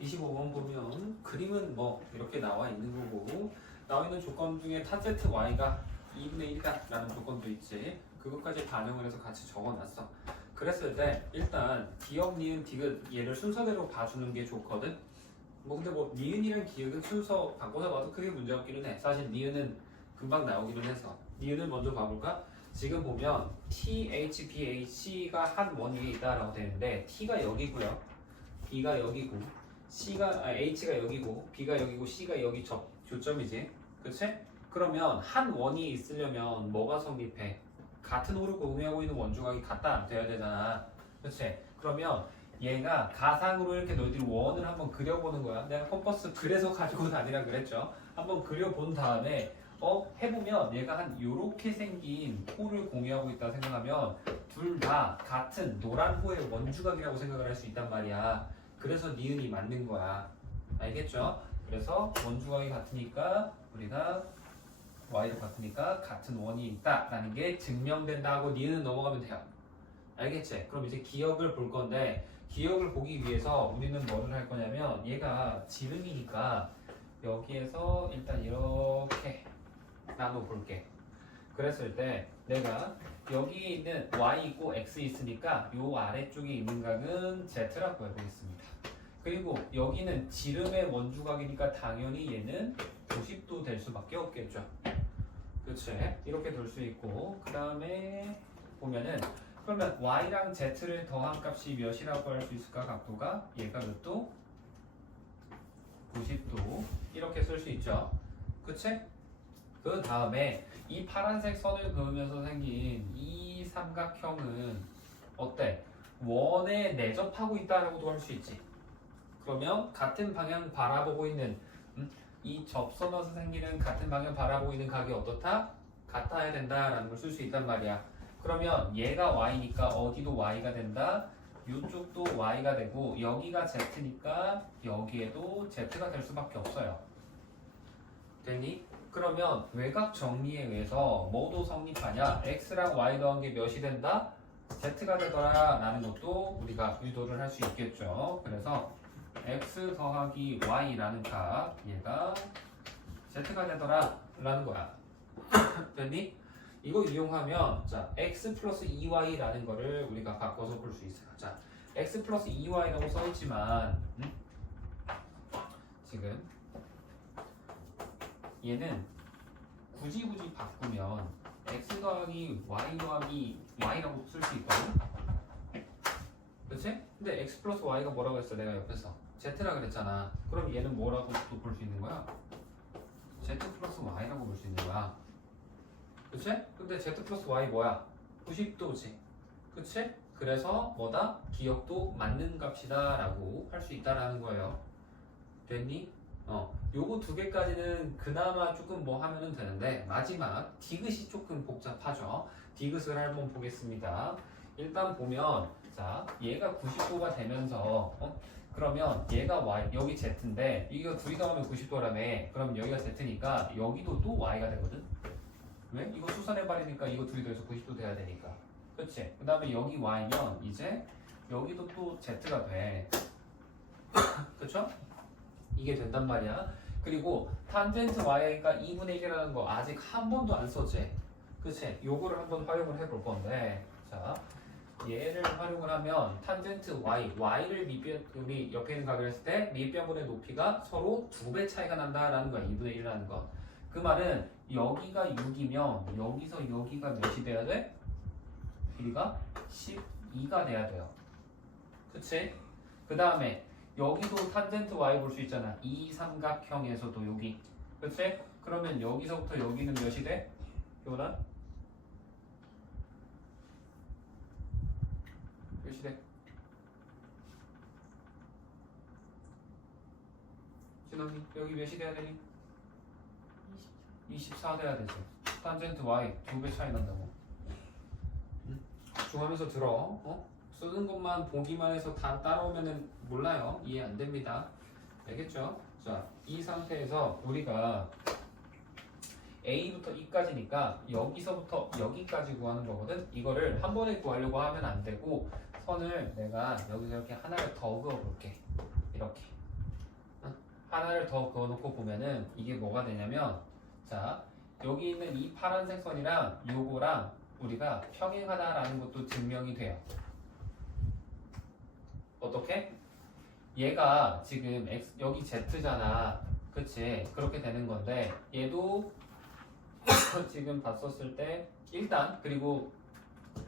25번 보면 그림은 뭐 이렇게 나와 있는 거고 나와 있는 조건 중에 타제트 y가 2분의 1이다 라는 조건도 있지. 그것까지 반영을 해서 같이 적어놨어. 그랬을 때 일단 기억, 니은, 디귿 얘를 순서대로 봐주는 게 좋거든. 근데 니은이랑 기억은 순서 바꿔서 봐도 크게 문제 없기는 해. 사실 니은은 금방 나오기는 해서 니은을 먼저 봐볼까? 지금 보면 TH, BH가 한 원 위에 있다라고 되는데 T가 여기고요, B가 여기고 H가 여기고 B가 여기고 C가 여기 교점이지. 그치? 그러면 한 원이 있으려면 뭐가 성립해? 같은 호를 공유하고 있는 원주각이 같다 돼야 되잖아. 그치? 그러면 얘가 가상으로 이렇게 너희들이 원을 한번 그려보는 거야. 내가 컴퍼스 그래서 가지고 다니라 그랬죠. 한번 그려본 다음에 해보면 얘가 한 요렇게 생긴 호를 공유하고 있다고 생각하면 둘 다 같은 노란 호의 원주각이라고 생각을 할 수 있단 말이야. 그래서 니은이 맞는 거야. 알겠죠? 그래서 원주각이 같으니까 우리가 y도 같으니까 같은 원이 있다라는 게 증명된다 하고 니은은 넘어가면 돼요. 알겠지? 그럼 이제 기억을 볼 건데 기억을 보기 위해서 우리는 뭐를 할 거냐면 얘가 지름이니까 여기에서 일단 이렇게 나눠 볼게. 그랬을 때 내가 여기 있는 y 있고 x 있으니까 요 아래쪽에 있는 각은 z라고 해보겠습니다. 그리고 여기는 지름의 원주각이니까 당연히 얘는 90도 될 수밖에 없겠죠. 그치? 이렇게 돌 수 있고 그 다음에 보면은 그러면 y랑 z를 더한 값이 몇이라고 할 수 있을까? 각도가 얘가 몇 도? 90도 이렇게 쓸 수 있죠. 그치? 그 다음에 이 파란색 선을 그으면서 생긴 이 삼각형은 어때? 원에 내접하고 있다라고도 할 수 있지. 그러면 같은 방향 바라보고 있는 이 접선에서 생기는 같은 방향 바라보고 있는 각이 어떻다? 같아야 된다라는 걸 쓸 수 있단 말이야. 그러면 얘가 y니까 어디도 y가 된다. 이쪽도 y가 되고 여기가 z니까 여기에도 z가 될 수밖에 없어요. 됐니? 그러면 외곽 정리에 의해서 뭐도 성립하냐? x랑 y 더한 게 몇이 된다? z가 되더라 라는 것도 우리가 유도를 할 수 있겠죠. 그래서 x 더하기 y라는 값 얘가 z가 되더라 라는 거야. 됐니? 이거 이용하면 자 x 플러스 2y라는 거를 우리가 바꿔서 볼 수 있어요. 자 x 플러스 2y라고 써있지만 지금 얘는 굳이 바꾸면 x 더하기 y 더하기 y라고 쓸 수 있거든? 그치? 근데 x 플러스 y가 뭐라고 했어? 내가 옆에서 z라 그랬잖아. 그럼 얘는 뭐라고 또 볼 수 있는 거야? z 플러스 y라고 볼 수 있는 거야. 그치? 근데 z 플러스 y 뭐야? 90도지. 그치? 그래서 뭐다? 기억도 맞는 값이다 라고 할 수 있다라는 거예요. 됐니? 요거 두 개까지는 그나마 조금 뭐 하면은 되는데 마지막 디귿이 조금 복잡하죠. 디귿을 한번 보겠습니다. 일단 보면 자 얘가 90도가 되면서 그러면 얘가 y 여기 z인데 이거 둘이 더하면 90도라며. 그럼 여기가 z니까 여기도 또 y가 되거든. 왜? 이거 수선해 버리니까 이거 둘이 더해서 90도 돼야 되니까. 그치? 그 다음에 여기 y면 이제 여기도 또 z가 돼. 그쵸? 이게 된단 말이야. 그리고 탄젠트 y가 2분의 1이라는 거 아직 한 번도 안 썼지. 그치? 요거를 한번 활용을 해볼 건데 자 얘를 활용을 하면 탄젠트 y를 밑변 우리 옆에 있는 각을 했을 때 밑변분의 높이가 서로 2배 차이가 난다라는 거야. 2분의 1이라는 거. 그 말은 여기가 6이면 여기서 여기가 몇이 돼야 돼? 길이가 12가 돼야 돼요. 그치? 그 다음에 여기도 탄젠트 y 볼 수 있잖아. 이 삼각형에서도 여기. 그치? 그러면 여기서부터 여기는 몇이 돼? 효나? 몇이 돼? 진원이 여기 몇이 돼야 되니? 24 돼야 되지. 탄젠트 y 2배 차이 난다고. 중하면서 들어. 쓰는 것만 보기만 해서 다 따라오면은 몰라요. 이해 안 됩니다. 알겠죠? 자, 이 상태에서 우리가 A부터 E까지니까 여기서부터 여기까지 구하는 거거든. 이거를 한 번에 구하려고 하면 안 되고 선을 내가 여기서 이렇게 하나를 더 그어볼게. 이렇게 하나를 더 그어놓고 보면은 이게 뭐가 되냐면 자 여기 있는 이 파란색 선이랑 요거랑 우리가 평행하다라는 것도 증명이 돼요. 어떻게? 얘가 지금 X, 여기 Z잖아. 그치? 그렇게 되는 건데 얘도 지금 봤었을 때 일단 그리고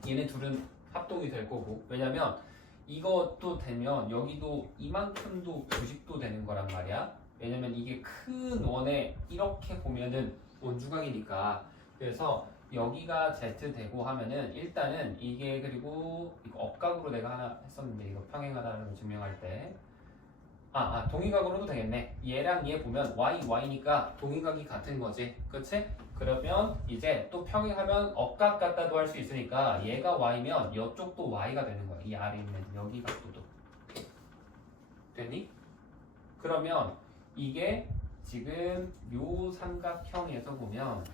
얘네 둘은 합동이 될 거고 왜냐면 이것도 되면 여기도 이만큼도 90도 되는 거란 말이야. 왜냐면 이게 큰 원에 이렇게 보면은 원주각이니까. 그래서 여기가 Z 되고 하면은 일단은 이게 그리고 이거 억각으로 내가 하나 했었는데 이거 평행하다는 걸 증명할 때 동의각으로도 되겠네. 얘랑 얘 보면 y니까 동의각이 같은 거지. 그치? 그러면 이제 또 평행하면 억각 같다도 할 수 있으니까 얘가 y면 이쪽도 y가 되는 거야. 이 아래 있는 여기 각도도. 됐니? 그러면 이게 지금 요 삼각형에서 보면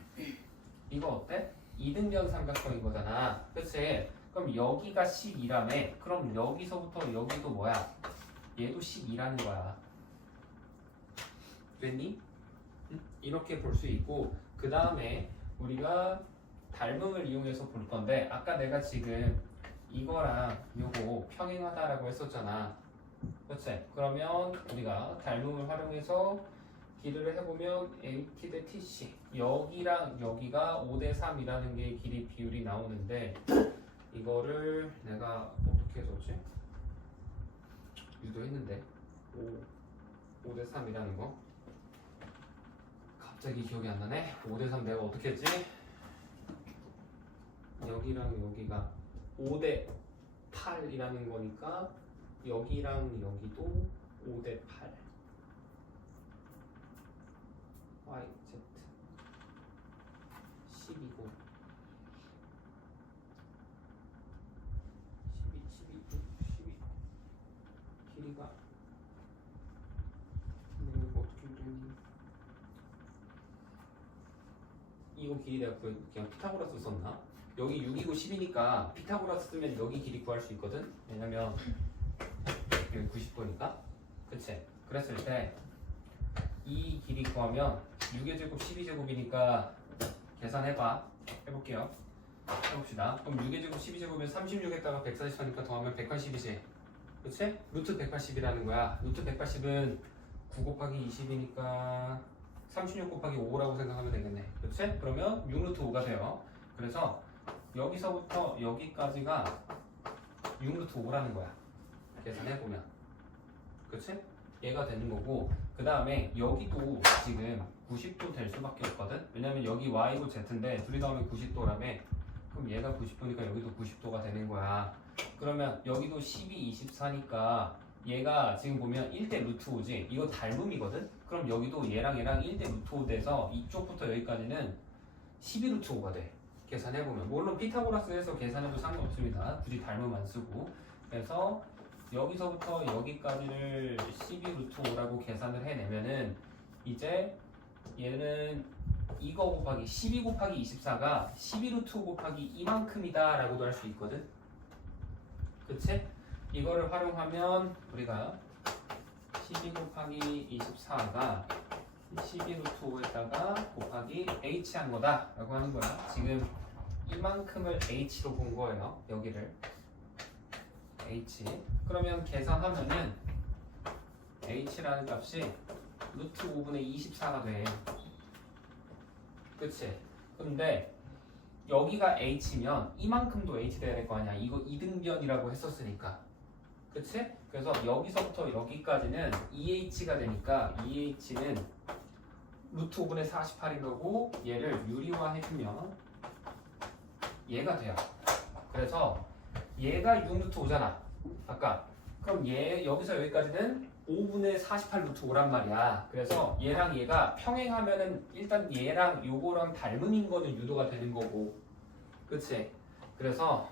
이거 어때? 이등변 삼각형인 거잖아. 그치? 그럼 여기가 12라며. 그럼 여기서부터 여기도 뭐야? 얘도 12라는 거야. 됐니? 이렇게 볼 수 있고 그 다음에 우리가 닮음을 이용해서 볼 건데 아까 내가 지금 이거랑 요거 평행하다라고 했었잖아. 그렇지? 그러면 우리가 닮음을 활용해서 길이를 해보면 AT 대 TC 여기랑 여기가 5대 3이라는 게 길이 비율이 나오는데 이거를 내가 어떻게 해줬지? 유도했는데 5대 3이라는 거 갑자기 기억이 안 나네. 5대 3 내가 어떻게 했지? 여기랑 여기가 5대 8이라는 거니까 여기랑 여기도 5대 8 y, z 10이고 12 길이가 이거 어떻게 그렸니? 이거 길이 내가 그냥 피타고라스 썼나? 여기 6이고 10이니까 피타고라스 쓰면 여기 길이 구할 수 있거든? 왜냐면 여기 90도니까 그치? 그랬을 때 이 길이 구하면 6의 제곱 12제곱이니까 계산해봐. 해볼게요. 해봅시다. 그럼 6의 제곱 12제곱이면 36에다가 144니까 더하면 180이지. 그치? 루트 180이라는 거야. 루트 180은 9 곱하기 20이니까 36 곱하기 5라고 생각하면 되겠네. 그치? 그러면 6루트 5가 돼요. 그래서 여기서부터 여기까지가 6루트 5라는 거야. 계산해보면. 그치? 얘가 되는 거고 그 다음에 여기도 지금 90도 될 수밖에 없거든. 왜냐면 여기 y고 z인데 둘이 더하면 90도라며. 그럼 얘가 90도니까 여기도 90도가 되는 거야. 그러면 여기도 12, 24니까 얘가 지금 보면 1대 루트 5지. 이거 닮음이거든. 그럼 여기도 얘랑 1대 루트 5 돼서 이쪽부터 여기까지는 12 루트 5가 돼. 계산해보면 물론 피타고라스에서 계산해도 상관없습니다. 굳이 닮음 안 쓰고. 그래서 여기서부터 여기까지를 12 루트 5라고 계산을 해내면은 이제 얘는 이거 곱하기 12 곱하기 24가 12 루트 5 곱하기 이만큼이다 라고도 할 수 있거든. 그치? 이거를 활용하면 우리가 12 곱하기 24가 12 루트 5에다가 곱하기 h 한 거다 라고 하는 거야. 지금 이만큼을 h로 본 거예요. 여기를 h. 그러면 계산하면은 h라는 값이 루트 5분의 24가 돼. 그치? 근데 여기가 h면 이만큼도 h 돼야 될 거 아니야. 이거 이등변이라고 했었으니까. 그치? 그래서 여기서부터 여기까지는 2h가 되니까 2h는 루트 5분의 48인 거고 얘를 유리화 해주면 얘가 돼요. 그래서 얘가 6루트 5잖아. 아까. 그럼 얘 여기서 여기까지는 5분의 48 루트 5란 말이야. 그래서 얘랑 얘가 평행하면은 일단 얘랑 요거랑 닮음인 거는 유도가 되는 거고. 그치? 그래서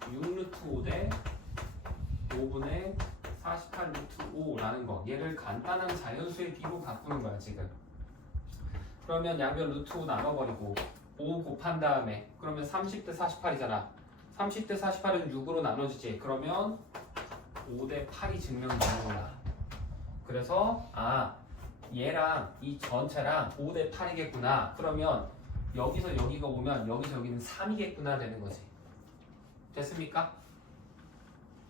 6루트 5 대 5분의 48 루트 5라는 거. 얘를 간단한 자연수의 비로 바꾸는 거야 지금. 그러면 양변 루트 5 나눠버리고 5 곱한 다음에 그러면 30대 48이잖아. 30대 48은 6으로 나눠지지. 그러면 5대 8이 증명되는 거야. 그래서 얘랑 이 전체랑 5대 8이겠구나. 그러면 여기서 여기가 오면 여기서 여기는 3이겠구나 되는 거지. 됐습니까?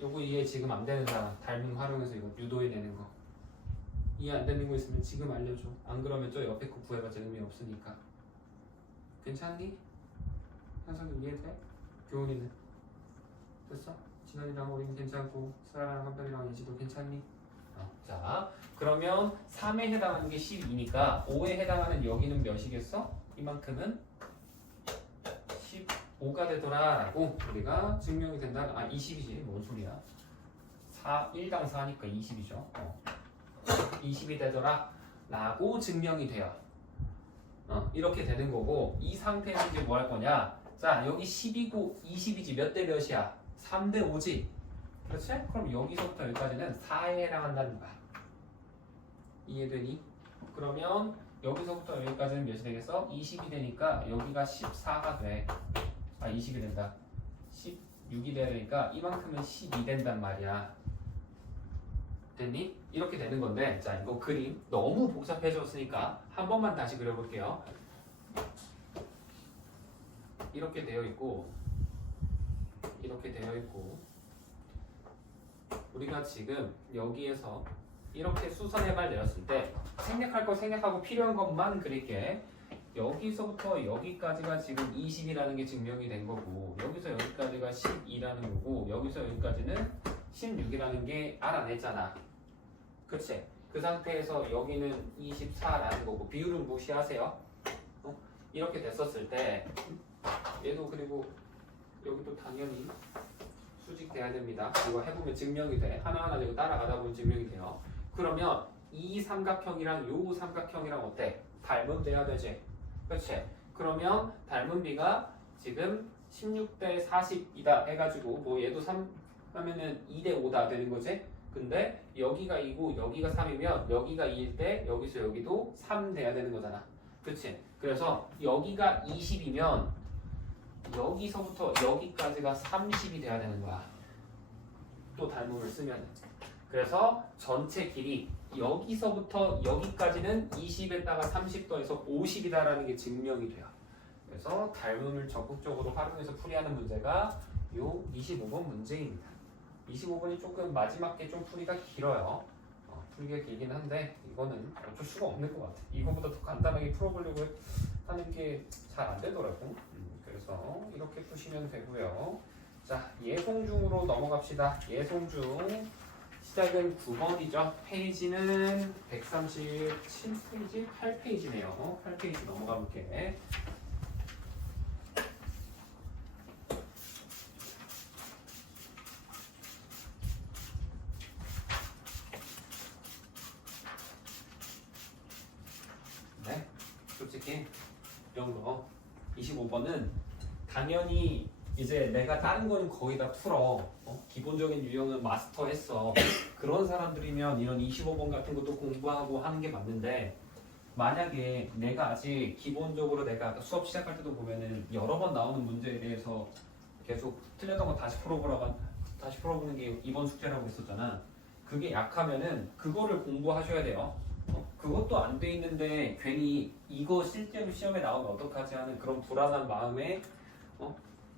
요거 이해 지금 안 되는 사람 닮음 활용해서 이거 유도해내는 거 이해 안 되는 거 있으면 지금 알려줘. 안 그러면 저 옆에 거 구해봤자 의미 없으니까. 괜찮니? 현석이 이해돼? 교훈이는 됐어? 진원이랑 우리는 괜찮고 수아랑 한별이랑 예지도 괜찮니? 자 그러면 3에 해당하는 게 12니까 5에 해당하는 여기는 몇이겠어? 이만큼은 15가 되더라 라고 우리가 증명이 된다. 20이지 뭔 소리야. 1당 4니까 20이죠. 20이 되더라 라고 증명이 돼요. 이렇게 되는 거고 이 상태에서 이제 뭐 할 거냐. 자 여기 10이고 20이지 몇 대 몇이야? 3대 5지. 그렇지? 그럼 여기서부터 여기까지는 4에 해당한다는 거야. 이해되니? 그러면 여기서부터 여기까지는 몇이 되겠어? 20이 되니까 여기가 14가 돼. 20이 된다. 16이 돼야 되니까 이만큼은 12 된단 말이야. 됐니? 이렇게 되는 건데 자 이거 그림 너무 복잡해졌으니까 한 번만 다시 그려볼게요. 이렇게 되어 있고 이렇게 되어 있고 우리가 지금 여기에서 이렇게 수선의 발 내렸을 때 생략할 거 생략하고 필요한 것만 그릴게. 여기서부터 여기까지가 지금 20이라는 게 증명이 된 거고 여기서 여기까지가 12라는 거고 여기서 여기까지는 16이라는 게 알아냈잖아. 그치? 그 상태에서 여기는 24라는 거고 비율은 무시하세요. 이렇게 됐었을 때 얘도 그리고 여기도 당연히 수직돼야 됩니다. 이거 해보면 증명이 돼. 하나하나 이거 따라가다 보면 증명이 돼요. 그러면 이 삼각형이랑 요 삼각형이랑 어때? 닮은 돼야 되지. 그렇지? 그러면 닮은 비가 지금 16대 40이다 해가지고 뭐 얘도 3 하면은 2대 5다 되는 거지? 근데 여기가 2고 여기가 3이면 여기가 2일 때 여기서 여기도 3 돼야 되는 거잖아. 그치? 그래서 여기가 20이면 여기서부터 여기까지가 30이 돼야 되는 거야. 또 닮음을 쓰면. 그래서 전체 길이 여기서부터 여기까지는 20에다가 30 더해서 50이다라는 게 증명이 돼요. 그래서 닮음을 적극적으로 활용해서 풀이하는 문제가 요 25번 문제입니다. 25번이 조금 마지막 게 좀 풀이가 길어요. 풀이가 길긴 한데 이거는 어쩔 수가 없는 것 같아. 이거보다 더 간단하게 풀어보려고 하는 게 잘 안 되더라고. 그래서 이렇게 푸시면 되고요. 자, 예송중으로 넘어갑시다. 예송중 시작은 9번이죠. 페이지는 137페이지, 8페이지네요. 8페이지 넘어가 볼게. 네, 솔직히 이런 거 25번은 당연히 이제 내가 다른 거는 거의 다 풀어. 기본적인 유형은 마스터했어. 그런 사람들이면 이런 25번 같은 것도 공부하고 하는 게 맞는데 만약에 내가 아직 기본적으로 내가 수업 시작할 때도 보면은 여러 번 나오는 문제에 대해서 계속 틀렸던 거 다시 풀어보는 게 이번 숙제라고 했었잖아. 그게 약하면은 그거를 공부하셔야 돼요. 그것도 안 돼 있는데 괜히 이거 실제로 시험에 나오면 어떡하지 하는 그런 불안한 마음에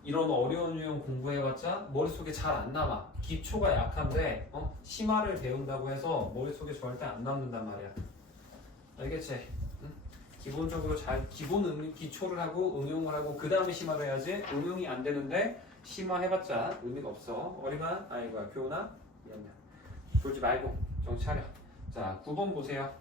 이런 어려운 유형 공부해봤자 머릿속에 잘 안 남아. 기초가 약한데 심화를 배운다고 해서 머릿속에 절대 안 남는단 말이야. 알겠지? 응? 기본적으로 잘 기초를 하고 응용을 하고 그 다음에 심화를 해야지. 응용이 안 되는데 심화해봤자 의미가 없어. 어리만 아이고야 교훈아 미안해. 졸지 말고 정신 차려. 자 9번 보세요.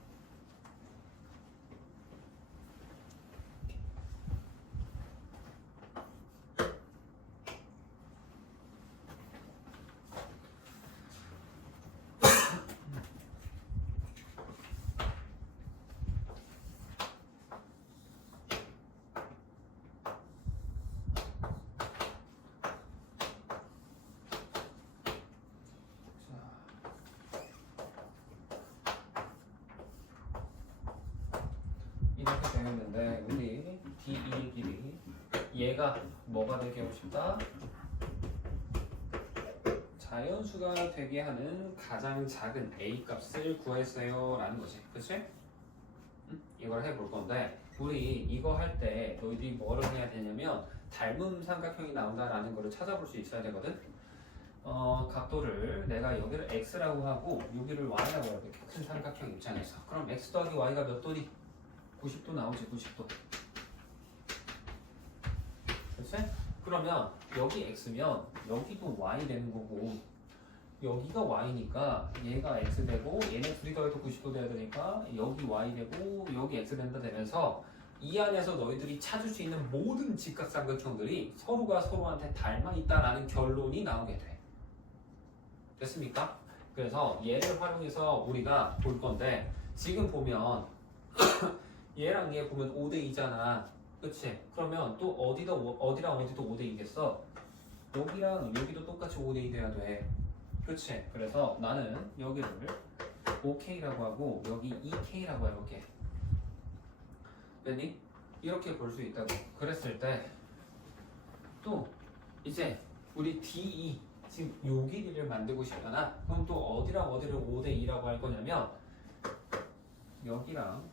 이렇게 되었는데 우리 D2의 길이 얘가 뭐가 되게 하고 싶다? 자연수가 되게 하는 가장 작은 A 값을 구했어요 라는 거지. 그치? 이걸 해볼 건데 우리 이거 할 때 너희들이 뭐를 해야 되냐면 닮은 삼각형이 나온다라는 거를 찾아볼 수 있어야 되거든. 각도를 내가 여기를 X라고 하고 여기를 Y라고 해볼게. 큰 삼각형 입장에서 그럼 X 더하기 Y가 몇 도니? 90도 나오지. 90도. 그치? 그러면 여기 X면 여기도 Y 되는 거고 여기가 Y니까 얘가 X 되고 얘네 둘이 더해도 90도 돼야 되니까 여기 Y 되고 여기 X 된다 되면서 이 안에서 너희들이 찾을 수 있는 모든 직각삼각형들이 서로가 서로한테 닮아 있다라는 결론이 나오게 돼. 됐습니까? 그래서 얘를 활용해서 우리가 볼 건데 지금 보면 얘랑 얘 보면 5대2잖아. 그치? 그러면 또 어디랑 어디도 5대2겠어? 여기랑 여기도 똑같이 5대2 돼야 돼. 그치? 그래서 나는 여기를 5K라고 하고 여기 2K라고 해볼게. 됐니? 이렇게 볼 수 있다고. 그랬을 때 또 이제 우리 D2 지금 요 길이를 만들고 싶잖아. 그럼 또 어디랑 어디를 5대2라고 할 거냐면 여기랑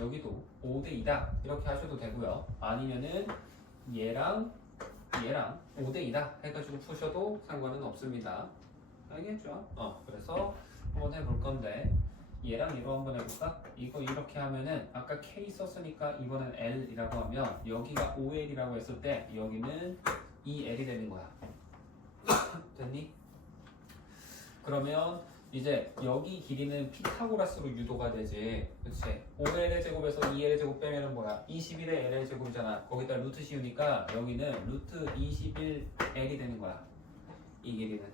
여기도 5대2다 이렇게 하셔도 되고요. 아니면은 얘랑 5대2다 해가지고 푸셔도 상관은 없습니다. 알겠죠? 그래서 한번 해볼 건데 얘랑 이거 한번 해볼까? 이거 이렇게 하면은 아까 K 썼으니까 이번엔 L이라고 하면 여기가 OL이라고 했을 때 여기는 2L이 되는 거야. 됐니? 그러면 이제 여기 길이는 피타고라스로 유도가 되지. 그치? 5L의 제곱에서 2L의 제곱 빼면은 뭐야? 21의 L의 제곱이잖아. 거기다 루트 씌우니까 여기는 루트 21L이 되는 거야. 이 길이는.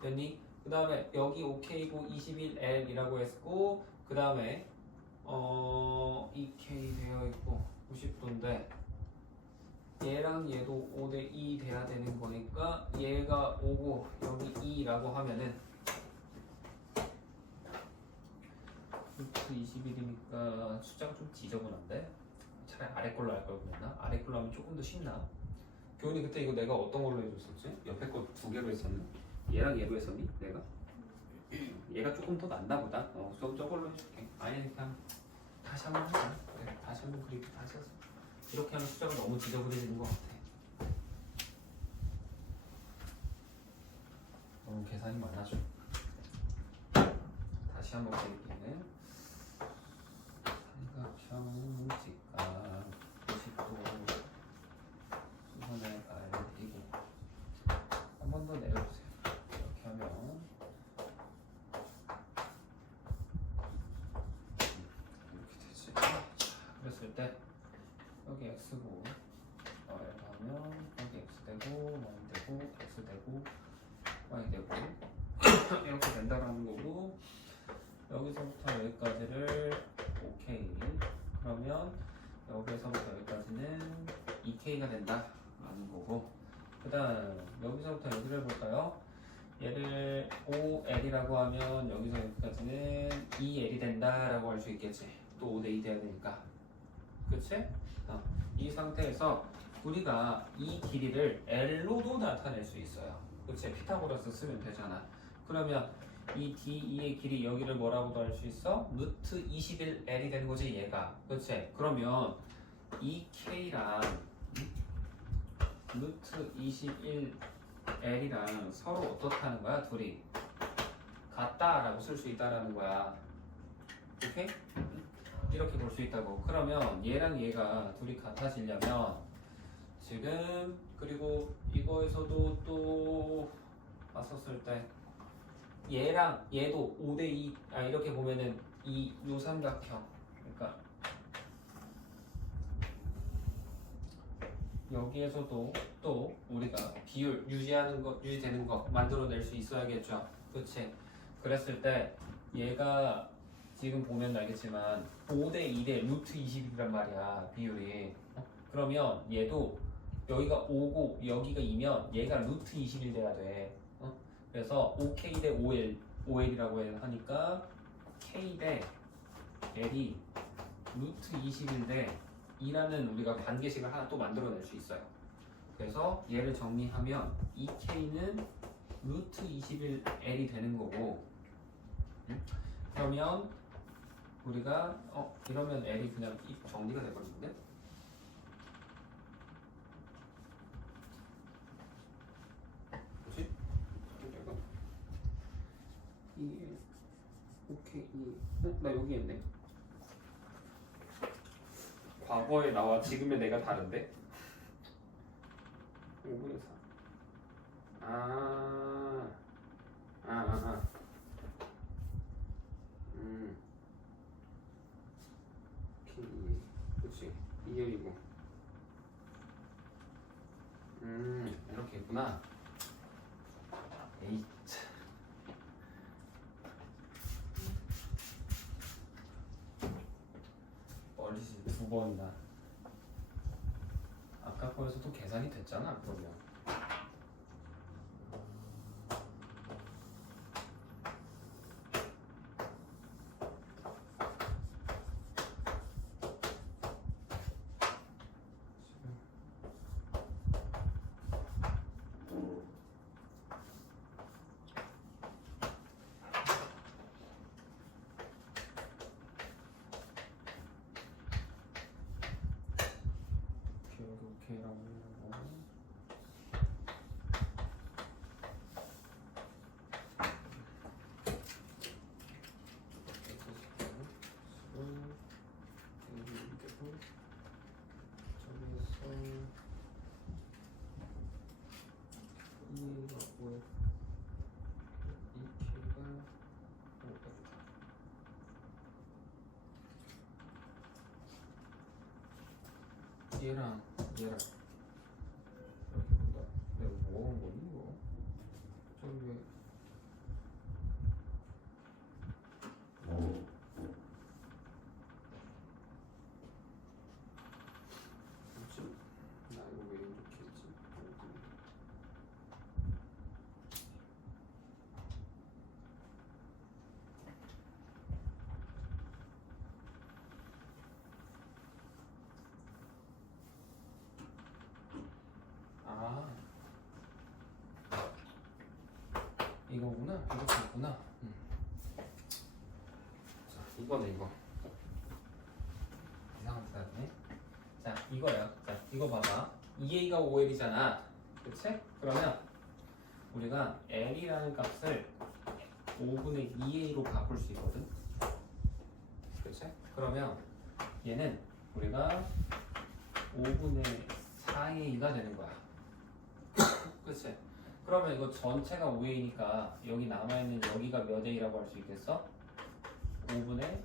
됐니? 그 다음에 여기 OK고 21L이라고 했고 그 다음에 2K 되어 있고 90도인데 얘랑 얘도 5대2 돼야 되는 거니까 얘가 5고 여기 2라고 하면은 루트 21이니까 숫자가 좀 지저분한데 차라리 아래 걸로 할 걸 그랬나? 아래 걸로 하면 조금 더 쉽나? 교훈이 그때 이거 내가 어떤 걸로 해줬었지? 옆에 거 2개로 했었나? 얘랑 얘로 했었니? 내가? 얘가 조금 더 낫나 보다. 저걸로 해줄게. 아예 그냥 다시 한번 하자. 그래, 다시 한번 그리고 다시 해서 이렇게 하면 숫자가 너무 지저분해지는 것 같아. 너무 계산이 많아져. 다시 한번 그릴게는 삼각형 직각 90도 수선의 알이고 한 번 더 내려주세요. 이렇게 하면 이렇게 되지. 그랬을 때 여기 x고 y 하면 여기 x 되고 y 되고 x 되고 y 되고 이렇게 된다라는 거고 여기서부터 여기까지를 OK 그러면 여기서부터 여기까지는 2K가 된다라는 거고 그 다음 여기서부터 여기를 볼까요? 얘를 5L이라고 하면 여기서 여기까지는 2L이 된다라고 할 수 있겠지. 또 5대2 돼야 되니까. 그치? 이 상태에서 우리가 이 길이를 L로도 나타낼 수 있어요. 그치? 피타고라스 쓰면 되잖아. 그러면 이 D2의 길이 여기를 뭐라고도 할 수 있어? 루트 21L이 되는 거지 얘가. 그치? 그러면 이 K랑 루트 21L이랑 서로 어떻다는 거야? 둘이 같다라고 쓸 수 있다라는 거야. 오케이? 이렇게 볼 수 있다고. 그러면 얘랑 얘가 둘이 같아지려면 지금 그리고 이거에서도 또 봤었을 때 얘랑 얘도 5대2 이렇게 보면은 이 요삼각형 그러니까 여기에서도 또 우리가 비율 유지되는 거 만들어낼 수 있어야겠죠. 그치? 그랬을 때 얘가 지금 보면 알겠지만 5대2대 루트 20이란 말이야 비율이. 그러면 얘도 여기가 5고 여기가 2면 얘가 루트 21 돼야 돼. 그래서 5K 대 5L이라고 하니까 K 대 L이 루트 21 대 2라는 우리가 관계식을 하나 또 만들어낼 수 있어요. 그래서 얘를 정리하면 2K는 루트 21L이 되는 거고 그러면 우리가 이러면 L이 그냥 정리가 돼버리는데? 뭐지? 이게 오케이 나 여기 있네. 과거에 나와 지금의 내가 다른데? 5분의 4 그치 이게 이거 이렇게 있구나. 에이 멀리지 2번이나 아까 거에서도 계산이 됐잖아. 그러면 K랑 얘랑 얘랑 이렇게 본다. 내가 뭐 한 거니 이거? 저기 왜? 뭐지? 나 이거 왜 이렇게 했지? 아 이거구나. 이거구나. 자 이거네 이거. 이상한 사람이네. 자 이거야. 자 이거 봐봐. 2a가 5l이잖아. 그치? 그러면 우리가 l이라는 값을 5분의 2a로 바꿀 수 있거든. 그치? 그러면 얘는 우리가 5분의 4a가 되는 거야. 그치? 그러면 이거 전체가 5a니까 여기 남아있는 여기가 몇 a라고 할 수 있겠어? 5분의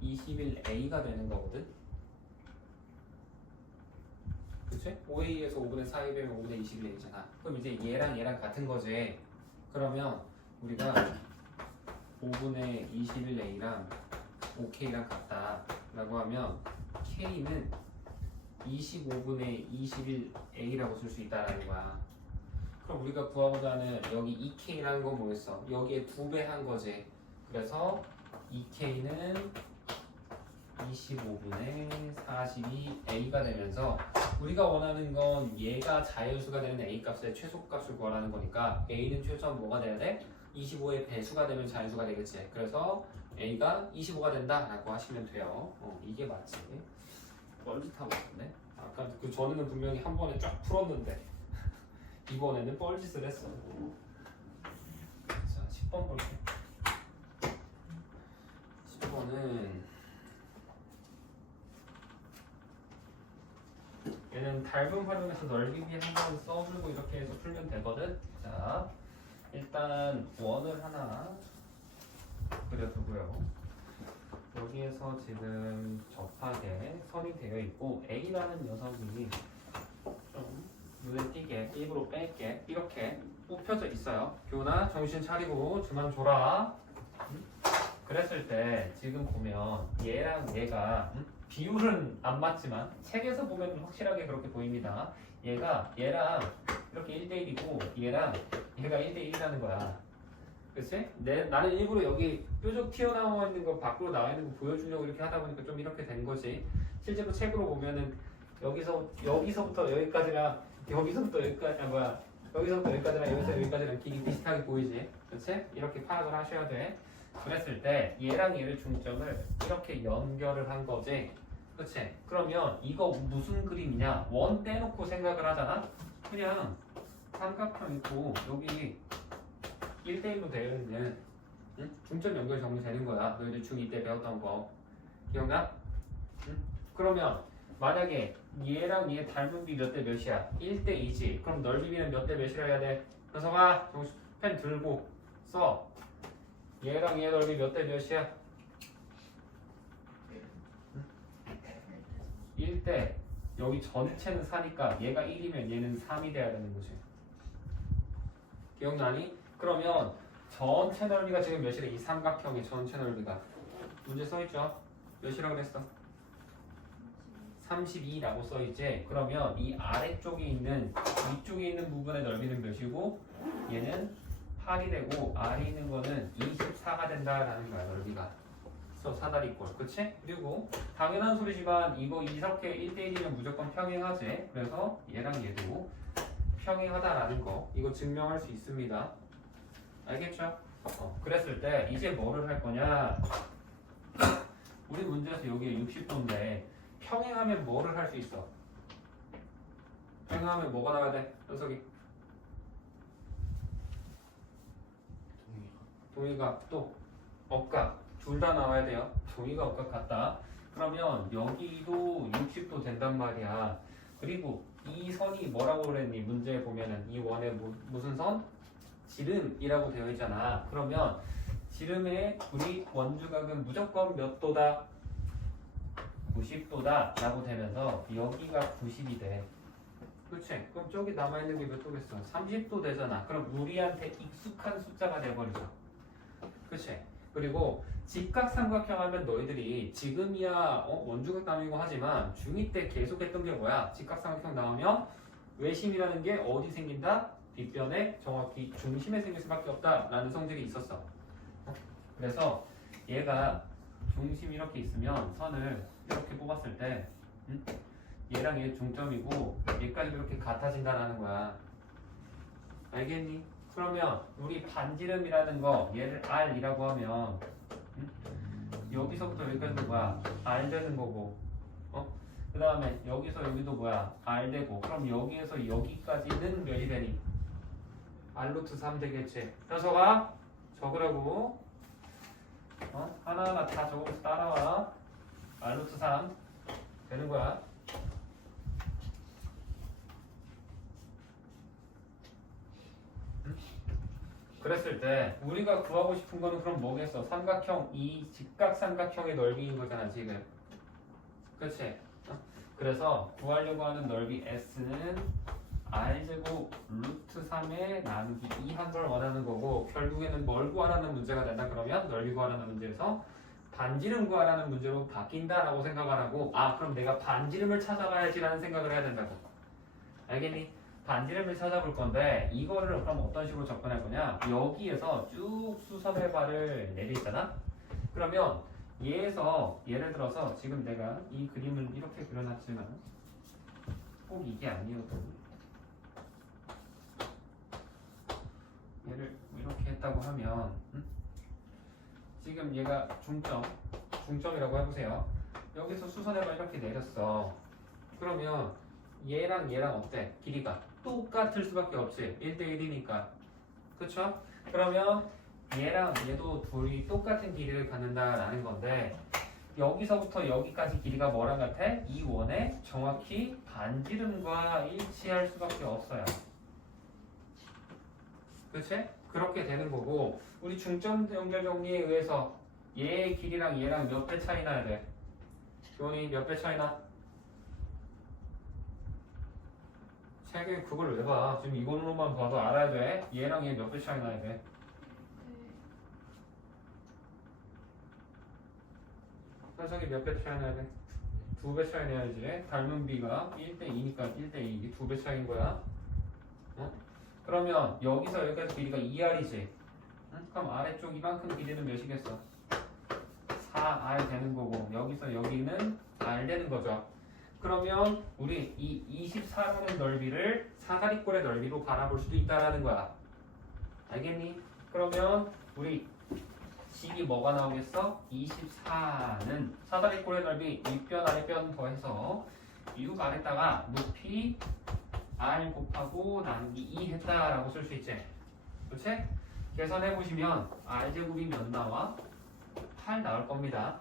21a가 되는 거거든. 그치? 5a에서 5분의 4a 빼면 5분의 21a잖아. 그럼 이제 얘랑 얘랑 같은 거지. 그러면 우리가 5분의 21a랑 5k랑 같다 라고 하면 k는 25분의 21a라고 쓸 수 있다라는 거야. 그럼 우리가 구하고자 하는 여기 2k라는 건 뭐겠어? 여기에 2배 한 거지. 그래서 2k는 25분의 42a가 되면서 우리가 원하는 건 얘가 자연수가 되는 a 값의 최소값을 구하라는 거니까 a는 최소한 뭐가 돼야 돼? 25의 배수가 되면 자연수가 되겠지. 그래서 a가 25가 된다 라고 하시면 돼요. 이게 맞지. 뻘짓하고 있네. 아까 그 전에는 분명히 한 번에 쫙 풀었는데 이번에는 뻘짓을 했어. 자 10번 볼게. 10번은 얘는 닮은 활용해서 넓이비 한번 써주고 이렇게 해서 풀면 되거든. 자 일단 원을 하나 그려두고요. 여기에서 지금 접하게 선이 되어 있고 A라는 녀석이 좀 눈에 띄게 입으로 뺄게 이렇게 뽑혀져 있어요. 교훈아 정신 차리고 주만 줘라. 그랬을 때 지금 보면 얘랑 얘가 비율은 안 맞지만 책에서 보면 확실하게 그렇게 보입니다. 얘가 얘랑 이렇게 1대1이고 얘랑 얘가 1대1이라는 거야. 그치? 나는 일부러 여기 뾰족 튀어나와 있는 거 밖으로 나와 있는 거 보여주려고 이렇게 하다 보니까 좀 이렇게 된 거지. 실제로 책으로 보면은 여기서부터 여기까지랑 여기서부터 여기까지 여기서부터 여기까지랑 여기서 여기까지랑 길이 비슷하게 보이지. 그치? 이렇게 파악을 하셔야 돼. 그랬을 때 얘랑 얘를 중점을 이렇게 연결을 한 거지. 그치? 그러면 이거 무슨 그림이냐? 원 떼놓고 생각을 하잖아? 그냥 삼각형 있고 여기 1대1로 되어 있는 중점 연결 정리되는 거야. 너희들 중2 때 배웠던 거 기억나? 그러면 만약에 얘랑 얘 닮은 비 몇 대 몇이야? 1대2지. 그럼 넓이비는 몇 대 몇이라 해야 돼? 현석아 펜 들고 써. 얘랑 얘 넓이 몇 대 몇이야? 1대. 여기 전체는 4니까 얘가 1이면 얘는 3이 돼야 되는 거지. 기억나니? 그러면 전체 넓이가 지금 몇이래? 이 삼각형의 전체 넓이가 문제 써있죠? 몇이라고 그랬어? 32라고 써있지? 그러면 이 아래쪽에 있는 위쪽에 있는 부분의 넓이는 몇이고 얘는 8이 되고 아래 있는 거는 24가 된다라는 거야. 넓이가. 그래서 사다리꼴. 그치? 그리고 당연한 소리지만 이거 이렇게 1대1이면 무조건 평행하지. 그래서 얘랑 얘도 평행하다라는 거 이거 증명할 수 있습니다. 알겠죠? 그랬을 때 이제 뭐를 할 거냐? 우리 문제에서 여기에 60도인데 평행하면 뭐를 할 수 있어? 평행하면 뭐가 나와야 돼? 현석이 동의각 또 억각 둘 다 나와야 돼요. 동의가 억각 같다. 그러면 여기도 60도 된단 말이야. 그리고 이 선이 뭐라고 그랬니? 문제에 보면은 이 원의 무슨 선? 지름이라고 되어 있잖아. 그러면 지름의 우리 원주각은 무조건 몇 도다? 90도다 라고 되면서 여기가 90이 돼. 그치? 그럼 저기 남아있는 게 몇 도겠어? 30도 되잖아. 그럼 우리한테 익숙한 숫자가 돼버리죠. 그치? 그리고 직각삼각형 하면 너희들이 지금이야 원주각 나누고 하지만 중2 때 계속 했던 게 뭐야? 직각삼각형 나오면 외심이라는 게 어디 생긴다? 뒷변에 정확히 중심에 생길 수밖에 없다 라는 성질이 있었어. 그래서 얘가 중심이 이렇게 있으면 선을 이렇게 뽑았을 때 얘랑 얘 중점이고 얘까지 이렇게 같아진다라는 거야. 알겠니? 그러면 우리 반지름이라는 거 얘를 R이라고 하면 여기서부터 여기까지도 뭐야? R 되는 거고 그 다음에 여기서 여기도 뭐야? R 되고 그럼 여기에서 여기까지는 몇이 되니? R루트 3 되겠지. 현서가 적으라고 하나하나 다 적으면서 따라와. R루트 3 되는 거야. 그랬을 때 우리가 구하고 싶은 거는 그럼 뭐겠어? 삼각형 이 직각삼각형의 넓이인 거잖아 지금. 그치? 그래서 구하려고 하는 넓이 S는 R제곱 루트 3에 나누기 2 한 걸 원하는 거고 결국에는 뭘 구하라는 문제가 된다 그러면 넓이 구하라는 문제에서 반지름 구하라는 문제로 바뀐다라고 생각을 하고 그럼 내가 반지름을 찾아가야지라는 생각을 해야 된다고. 알겠니? 반지름을 찾아볼 건데 이거를 그럼 어떤 식으로 접근할 거냐? 여기에서 쭉 수선의 발을 내리잖아? 그러면 얘에서 예를 들어서 지금 내가 이 그림을 이렇게 그려놨지만 꼭 이게 아니어도 얘를 이렇게 했다고 하면 지금 얘가 중점이라고 해보세요. 여기서 수선의 발 이렇게 내렸어. 그러면 얘랑 얘랑 어때? 길이가 똑같을 수밖에 없지. 1대1이니까. 그쵸? 그러면 얘랑 얘도 둘이 똑같은 길이를 갖는다라는 건데 여기서부터 여기까지 길이가 뭐랑 같아? 이 원에 정확히 반지름과 일치할 수밖에 없어요. 그치? 그렇게 되는 거고 우리 중점 연결 정리에 의해서 얘의 길이랑 얘랑 몇 배 차이 나야 돼? 교원이 몇 배 차이 나? 책에 그걸 왜 봐? 지금 이걸로만 봐도 알아야 돼. 얘랑 얘 몇 배 차이 나야 돼? 현석이 몇 배 차이 나야 돼? 2배 차이 나야지. 닮은 비가 1대2니까 1대2. 2배 차이인 거야. 그러면 여기서 여기까지 길이가 2R이지. 그럼 아래쪽 이만큼 길이는 몇이겠어? 4R 되는 거고 여기서 여기는 R 되는 거죠. 그러면 우리 이 24라는 넓이를 사다리꼴의 넓이로 바라볼 수도 있다라는 거야. 알겠니? 그러면 우리 식이 뭐가 나오겠어? 24는 사다리꼴의 넓이 윗변 아랫변 더해서 육 아래다가 높이 R 곱하고 나누기 2 했다라고 쓸 수 있지. 그렇지? 계산해보시면 R제곱이 몇 나와? 8 나올 겁니다.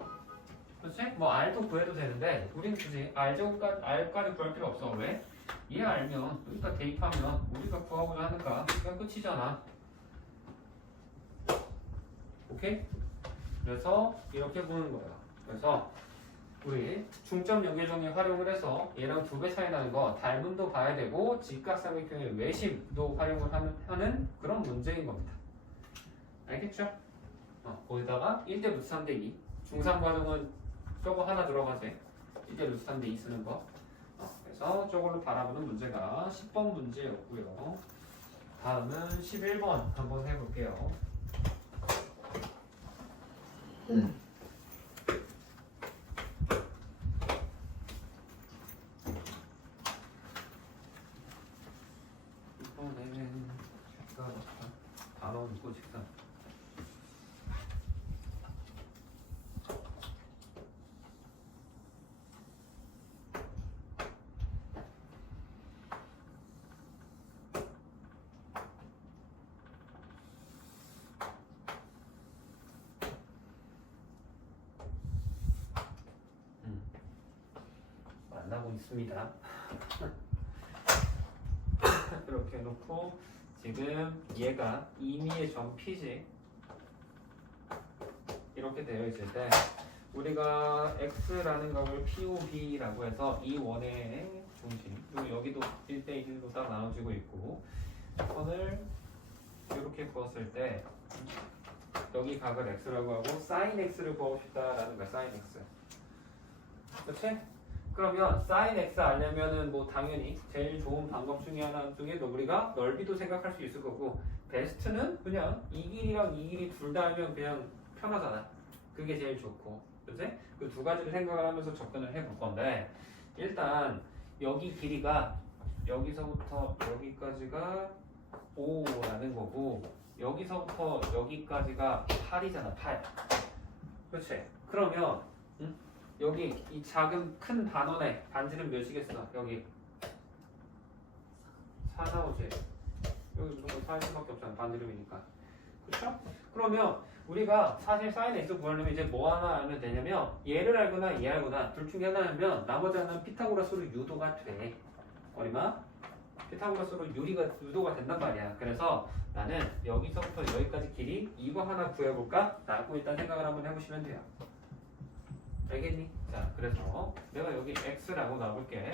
그렇지? 뭐 R도 구해도 되는데 우리는 굳이 R까지 구할 필요 없어. 왜? 얘 알면 여기다 대입하면 우리가 구하고자 하는가 그냥 끝이잖아. 오케이? 그래서 이렇게 보는 거야. 그래서 우리 중점 연결 정리 활용을 해서 얘랑 2배 차이 나는 거 닮음도 봐야 되고 직각삼각형의 외심도 활용을 하는 그런 문제인 겁니다. 알겠죠? 거기다가 1대 루트 3대 2 중3 과정은 저거 하나 들어가지. 1대 루트 3대 2 쓰는 거. 그래서 저걸로 바라보는 문제가 10번 문제였고요. 다음은 11번 한번 해볼게요. 이번에는 단어 있고 직선. 만나고 있습니다. 이렇게 해놓고 지금 얘가 임의의 점 P지 이렇게 되어 있을 때 우리가 x라는 걸 POB라고 해서 이 원의 중심 그리고 여기도 1대1로 딱 나눠지고 있고 선을 이렇게 그었을 때 여기 각을 x라고 하고 sin x를 구하고싶다라는 거야. sin x. 그렇지? 그러면 sin x 알려면은 뭐 당연히 제일 좋은 방법 중에 하나 중에 우리가 넓이도 생각할 수 있을 거고 베스트는 그냥 이 길이랑 이 길이 둘 다 알면 그냥 편하잖아. 그게 제일 좋고. 그치? 그 두 가지를 생각을 하면서 접근을 해볼 건데 일단 여기 길이가 여기서부터 여기까지가 5라는 거고 여기서부터 여기까지가 8이잖아. 8. 그렇지? 그러면 여기 이 작은 큰 반원의 반지름 몇이겠어? 여기 4 나오지? 여기 무조건 4일 수밖에 없잖아. 반지름이니까. 그렇죠? 그러면 우리가 사실 sin x 구하려면 이제 뭐 하나 알면 되냐면 얘를 알거나 얘 알거나 둘 중에 하나 알면 나머지 하나는 피타고라스로 유도가 돼. 얼마? 피타고라스로 유도가 된단 말이야. 그래서 나는 여기서부터 여기까지 길이 이거 하나 구해볼까? 라고 일단 생각을 한번 해보시면 돼요. 알겠니? 자, 그래서 내가 여기 x라고 놔볼게.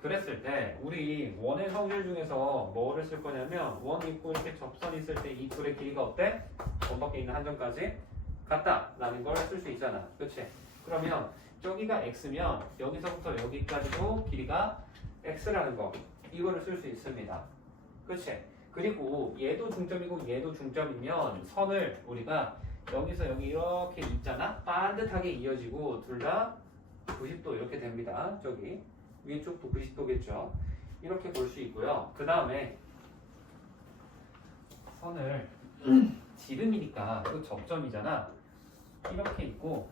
그랬을 때 우리 원의 성질 중에서 뭐를 쓸 거냐면 원 있고 이렇게 접선이 있을 때 이 둘의 길이가 어때? 원 밖에 있는 한 점까지 같다 라는 걸 쓸 수 있잖아. 그치? 그러면 저기가 x면 여기서부터 여기까지도 길이가 x라는 거 이거를 쓸 수 있습니다. 그치? 그리고 얘도 중점이고 얘도 중점이면 선을 우리가 여기서 여기 이렇게 있잖아. 반듯하게 이어지고 둘 다 90도 이렇게 됩니다. 저기 위쪽도 90도겠죠. 이렇게 볼 수 있고요. 그 다음에 선을 지름이니까 그 접점이잖아. 이렇게 있고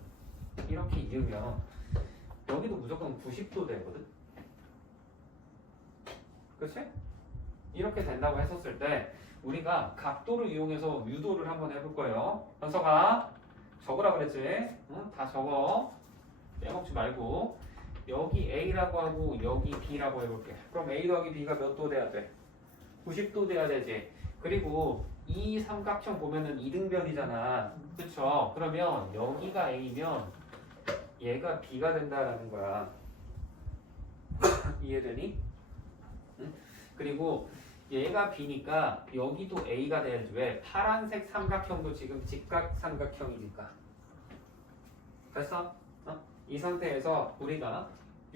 이렇게 이으면 여기도 무조건 90도 되거든. 그치? 이렇게 된다고 했었을 때 우리가 각도를 이용해서 유도를 한번 해볼 거예요. 현석아 적으라 그랬지? 응? 다 적어. 빼먹지 말고 여기 A라고 하고 여기 B라고 해볼게. 그럼 A 더하기 B가 몇 도 돼야 돼? 90도 돼야 되지. 그리고 이 삼각형 보면은 이등변이잖아. 그쵸? 그러면 여기가 A면 얘가 B가 된다라는 거야. 이해되니? 응? 그리고 얘가 B니까 여기도 A가 돼야지. 왜? 파란색 삼각형도 지금 직각 삼각형이니까. 됐어? 이 상태에서 우리가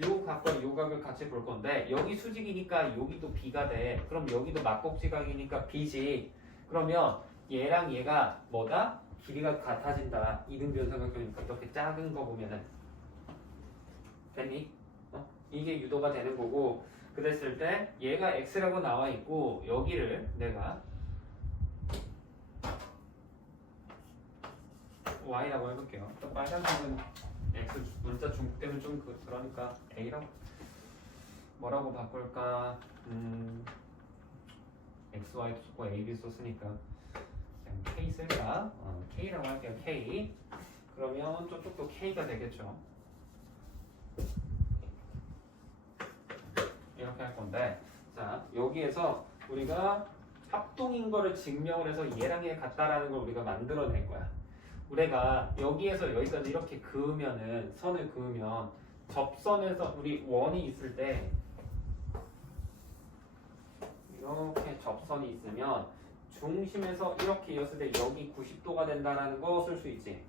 요 각과 요 각을 같이 볼 건데 여기 수직이니까 여기도 B가 돼. 그럼 여기도 막곡지각이니까 B지. 그러면 얘랑 얘가 뭐다? 길이가 같아진다. 이등변 삼각형이니까 이렇게 작은 거 보면은 됐니? 이게 유도가 되는 거고 그랬을 때 얘가 X라고 나와 있고 여기를 내가 Y라고 해볼게요. 또 빨간색은 X 문자 중국 때문에 좀 그러니까 A라고 뭐라고 바꿀까? XY도 썼고 AB 썼으니까 그냥 K 쓸까? K라고 할게요. K. 그러면 저쪽도 K가 되겠죠. 이렇게 할 건데 자 여기에서 우리가 합동인 거를 증명을 해서 얘랑 얘 같다라는 걸 우리가 만들어낼 거야. 우리가 여기에서 여기까지 이렇게 그으면은 선을 그으면 접선에서 우리 원이 있을 때 이렇게 접선이 있으면 중심에서 이렇게 이었을 때 여기 90도가 된다라는 거 쓸 수 있지.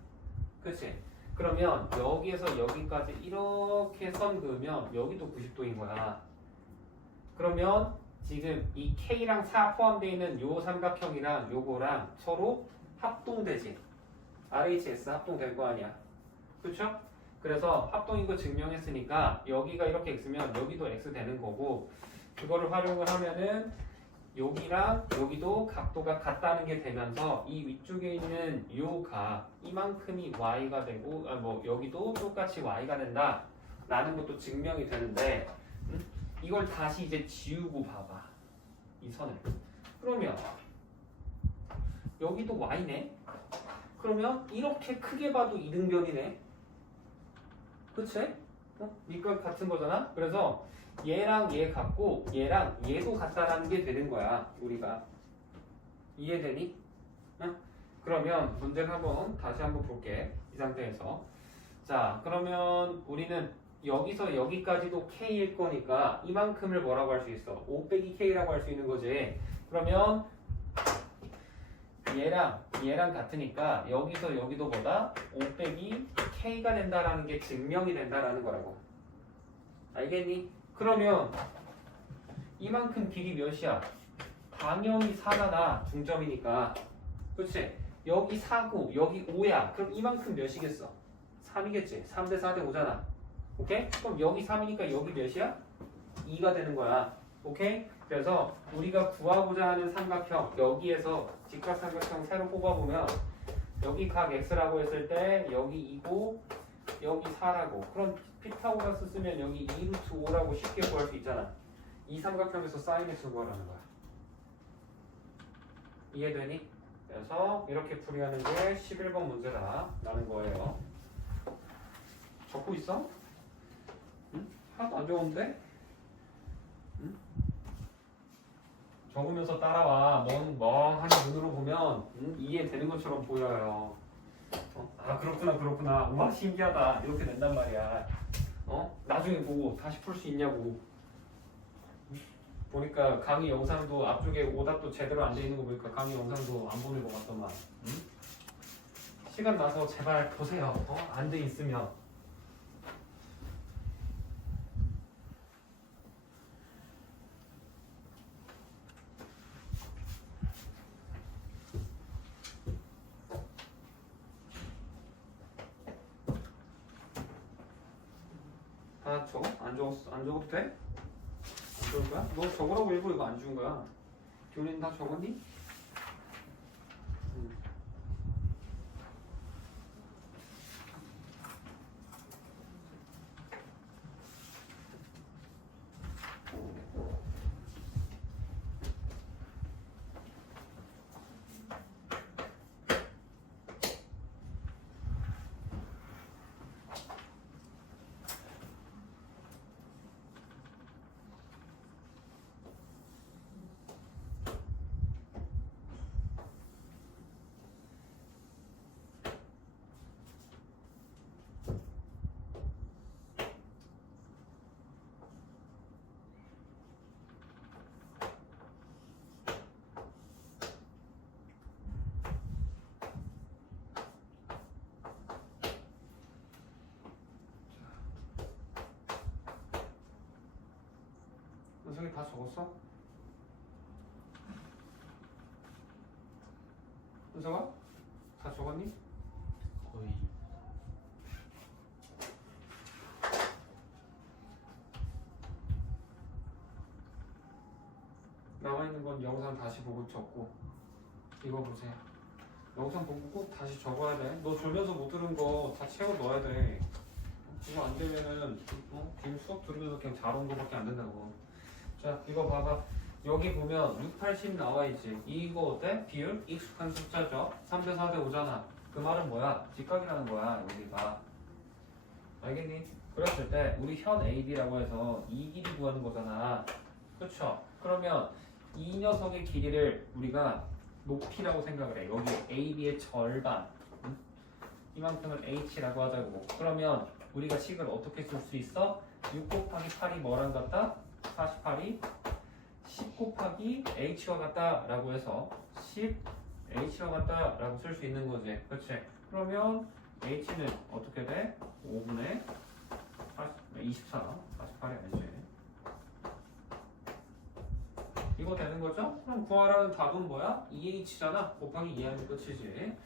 그치? 그러면 여기에서 여기까지 이렇게 선 그으면 여기도 90도인 거야. 그러면 지금 이 K랑 4 포함되어 있는 요 삼각형이랑 요거랑 서로 합동되지. RHS 합동될 거 아니야. 그쵸? 그래서 합동인 거 증명했으니까 여기가 이렇게 X면 여기도 X 되는 거고 그거를 활용을 하면은 여기랑 여기도 각도가 같다는 게 되면서 이 위쪽에 있는 요가 이만큼이 Y가 되고 뭐 여기도 똑같이 Y가 된다 라는 것도 증명이 되는데 이걸 다시 이제 지우고 봐봐. 이 선을. 그러면 여기도 Y네? 그러면 이렇게 크게 봐도 이등변이네? 그치? 밑과 같은 거잖아? 그래서 얘랑 얘 같고 얘랑 얘도 같다라는 게 되는 거야. 우리가. 이해되니? 그러면 문제를 다시 한번 볼게. 이 상태에서 자, 그러면 우리는 여기서 여기까지도 K일 거니까 이만큼을 뭐라고 할 수 있어? 5 빼기 K라고 할 수 있는 거지. 그러면 얘랑 같으니까 여기서 여기도 뭐다? 5 빼기 K가 된다라는 게 증명이 된다라는 거라고. 알겠니? 그러면 이만큼 길이 몇이야? 당연히 4잖아. 중점이니까. 그치? 여기 4고 여기 5야. 그럼 이만큼 몇이겠어? 3이겠지. 3대 4대 5잖아. 오케이? 그럼 여기 3이니까 여기 몇이야? 2가 되는 거야. 오케이? 그래서 우리가 구하고자 하는 삼각형 여기에서 직각삼각형 새로 뽑아보면 여기 각 x라고 했을 때 여기 2고 여기 4라고. 그럼 피타고라스 쓰면 여기 2루트 5라고 쉽게 구할 수 있잖아. 이 삼각형에서 사인 x 구하라는 거야. 이해되니? 그래서 이렇게 풀이하는 게 11번 문제다라는 거예요. 적고 있어? 응? 하나도 안 적었는데? 응? 적으면서 따라와. 멍하니 눈으로 보면 이해되는 것처럼 보여요. 아 그렇구나. 와 신기하다. 이렇게 된단 말이야. 나중에 보고 다시 풀 수 있냐고. 보니까 강의 영상도 앞쪽에 오답도 제대로 안 돼 있는 거 보니까 강의 영상도 안 보낼 것 같더만. 응? 시간 나서 제발 보세요. 안 돼 있으면. 다 적어? 안 적었어? 안 적어도 돼? 안 적을 거야? 너 적으라고 일부러 이거 안 준 거야. 교린 다 적었니? 은석이 다 적었어? 은석아? 다 적었니? 거의 남아있는 건 영상 다시 보고 적고 이거 보세요. 영상 보고 꼭 다시 적어야 돼. 너 졸면서 못 들은 거 다 채워 넣어야 돼. 이거 안 되면은 지금 수업 들으면서 그냥 잘 온 거밖에 안 된다고. 자 이거 봐봐. 여기 보면 6, 80 나와 있지. 이거 어때? 비율? 익숙한 숫자죠. 3대 4대 5잖아. 그 말은 뭐야? 직각이라는 거야 여기가. 알겠니? 그랬을 때 우리 현 AB라고 해서 이 길이 구하는 거잖아. 그쵸? 그러면 이 녀석의 길이를 우리가 높이라고 생각을 해. 여기 AB의 절반. 이만큼을 H라고 하자고. 그러면 우리가 식을 어떻게 쓸 수 있어? 6 곱하기 8이 뭐랑 같다? 48이 10 곱하기 H와 같다 라고 해서 10 H와 같다 라고 쓸 수 있는 거지. 그치? 그러면 H는 어떻게 돼? 5분의 24 48이 아니지. 이거 되는 거죠? 그럼 구하라는 답은 뭐야? 2H잖아. 곱하기 2하면 끝이지.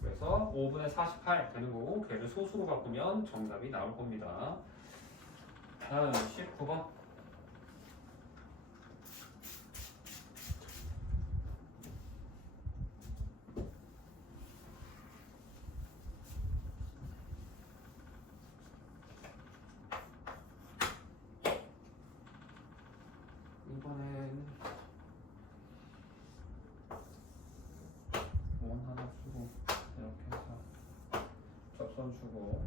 그래서 5분의 48 되는 거고 걔를 소수로 바꾸면 정답이 나올 겁니다. 다음 19번. 이번엔 원 하나 쓰고 이렇게 해서 접선 주고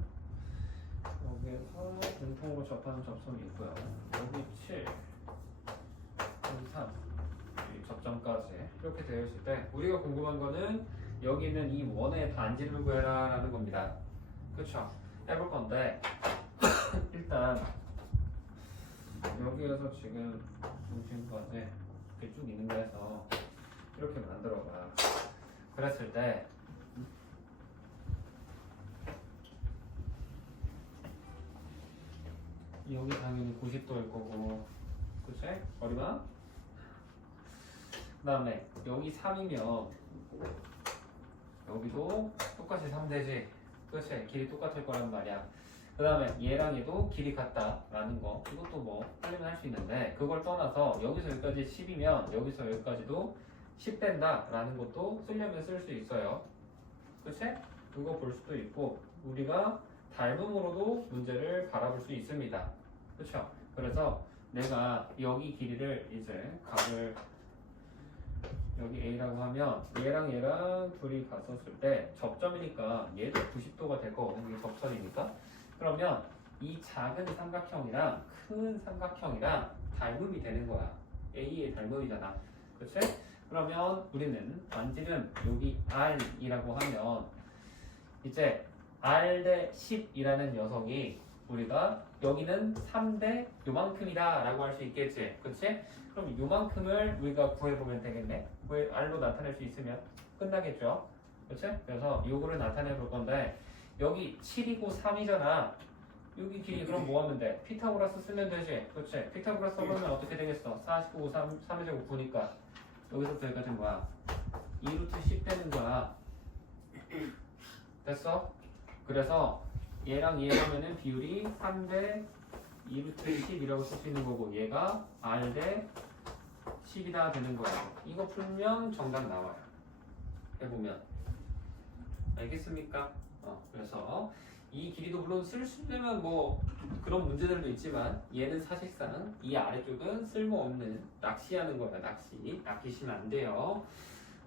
여기에서 공통으로 접하는 접선이 있고요. 여기 7, 여기 3 이 접점까지 이렇게 되어 있을 때 우리가 궁금한 거는 여기 있는 이 원의 반지를 구해라 라는 겁니다. 그쵸? 해볼 건데 일단 여기에서 지금 중심까지 이렇게 쭉 있는 거에서 이렇게 만들어봐. 그랬을 때 여기 당연히 90도일 거고, 그치? 거리가? 그 다음에 여기 3이면 여기도 똑같이 3되지, 그치? 길이 똑같을 거란 말이야. 그 다음에 얘랑 얘도 길이 같다라는 거, 이것도 뭐 하려면 할 수 있는데, 그걸 떠나서 여기서 여기까지 10이면 여기서 여기까지도 10 된다라는 것도 쓰려면 쓸 수 있어요. 그치? 그거 볼 수도 있고, 우리가 닮음으로도 문제를 바라볼 수 있습니다. 그쵸? 그래서 내가 여기 길이를 이제 각을 여기 A라고 하면 얘랑 얘랑 둘이 갔었을 때 접점이니까 얘도 90도가 될 거거든. 이게 접선이니까. 그러면 이 작은 삼각형이랑 큰 삼각형이랑 닮음이 되는 거야. A의 닮음이잖아. 그치? 그러면 우리는 반지름 여기 R이라고 하면 이제 R 대 10이라는 녀석이 우리가 여기는 3대 요만큼이다 라고 할 수 있겠지. 그치? 그럼 요만큼을 우리가 구해보면 되겠네. R로 나타낼 수 있으면 끝나겠죠. 그치? 그래서 요거를 나타내 볼 건데 여기 7이고 3이잖아. 여기 길이 그럼 뭐 하면 돼? 피타고라스 쓰면 되지. 그치? 피타고라스 쓰면 어떻게 되겠어? 49, 3의 제곱 9니까 여기서부터 여기까지 뭐야? 2루트 10 되는 거야. 됐어? 그래서 얘랑 얘 하면은 비율이 3대 2루트 10이라고 쓸 수 있는 거고, 얘가 R 대 10이다 되는 거야. 이거 풀면 정답 나와요. 해보면. 알겠습니까? 그래서 이 길이도 물론 쓰려면 뭐 그런 문제들도 있지만 얘는 사실상 이 아래쪽은 쓸모없는 낚시하는 거야. 낚이시면 안 돼요.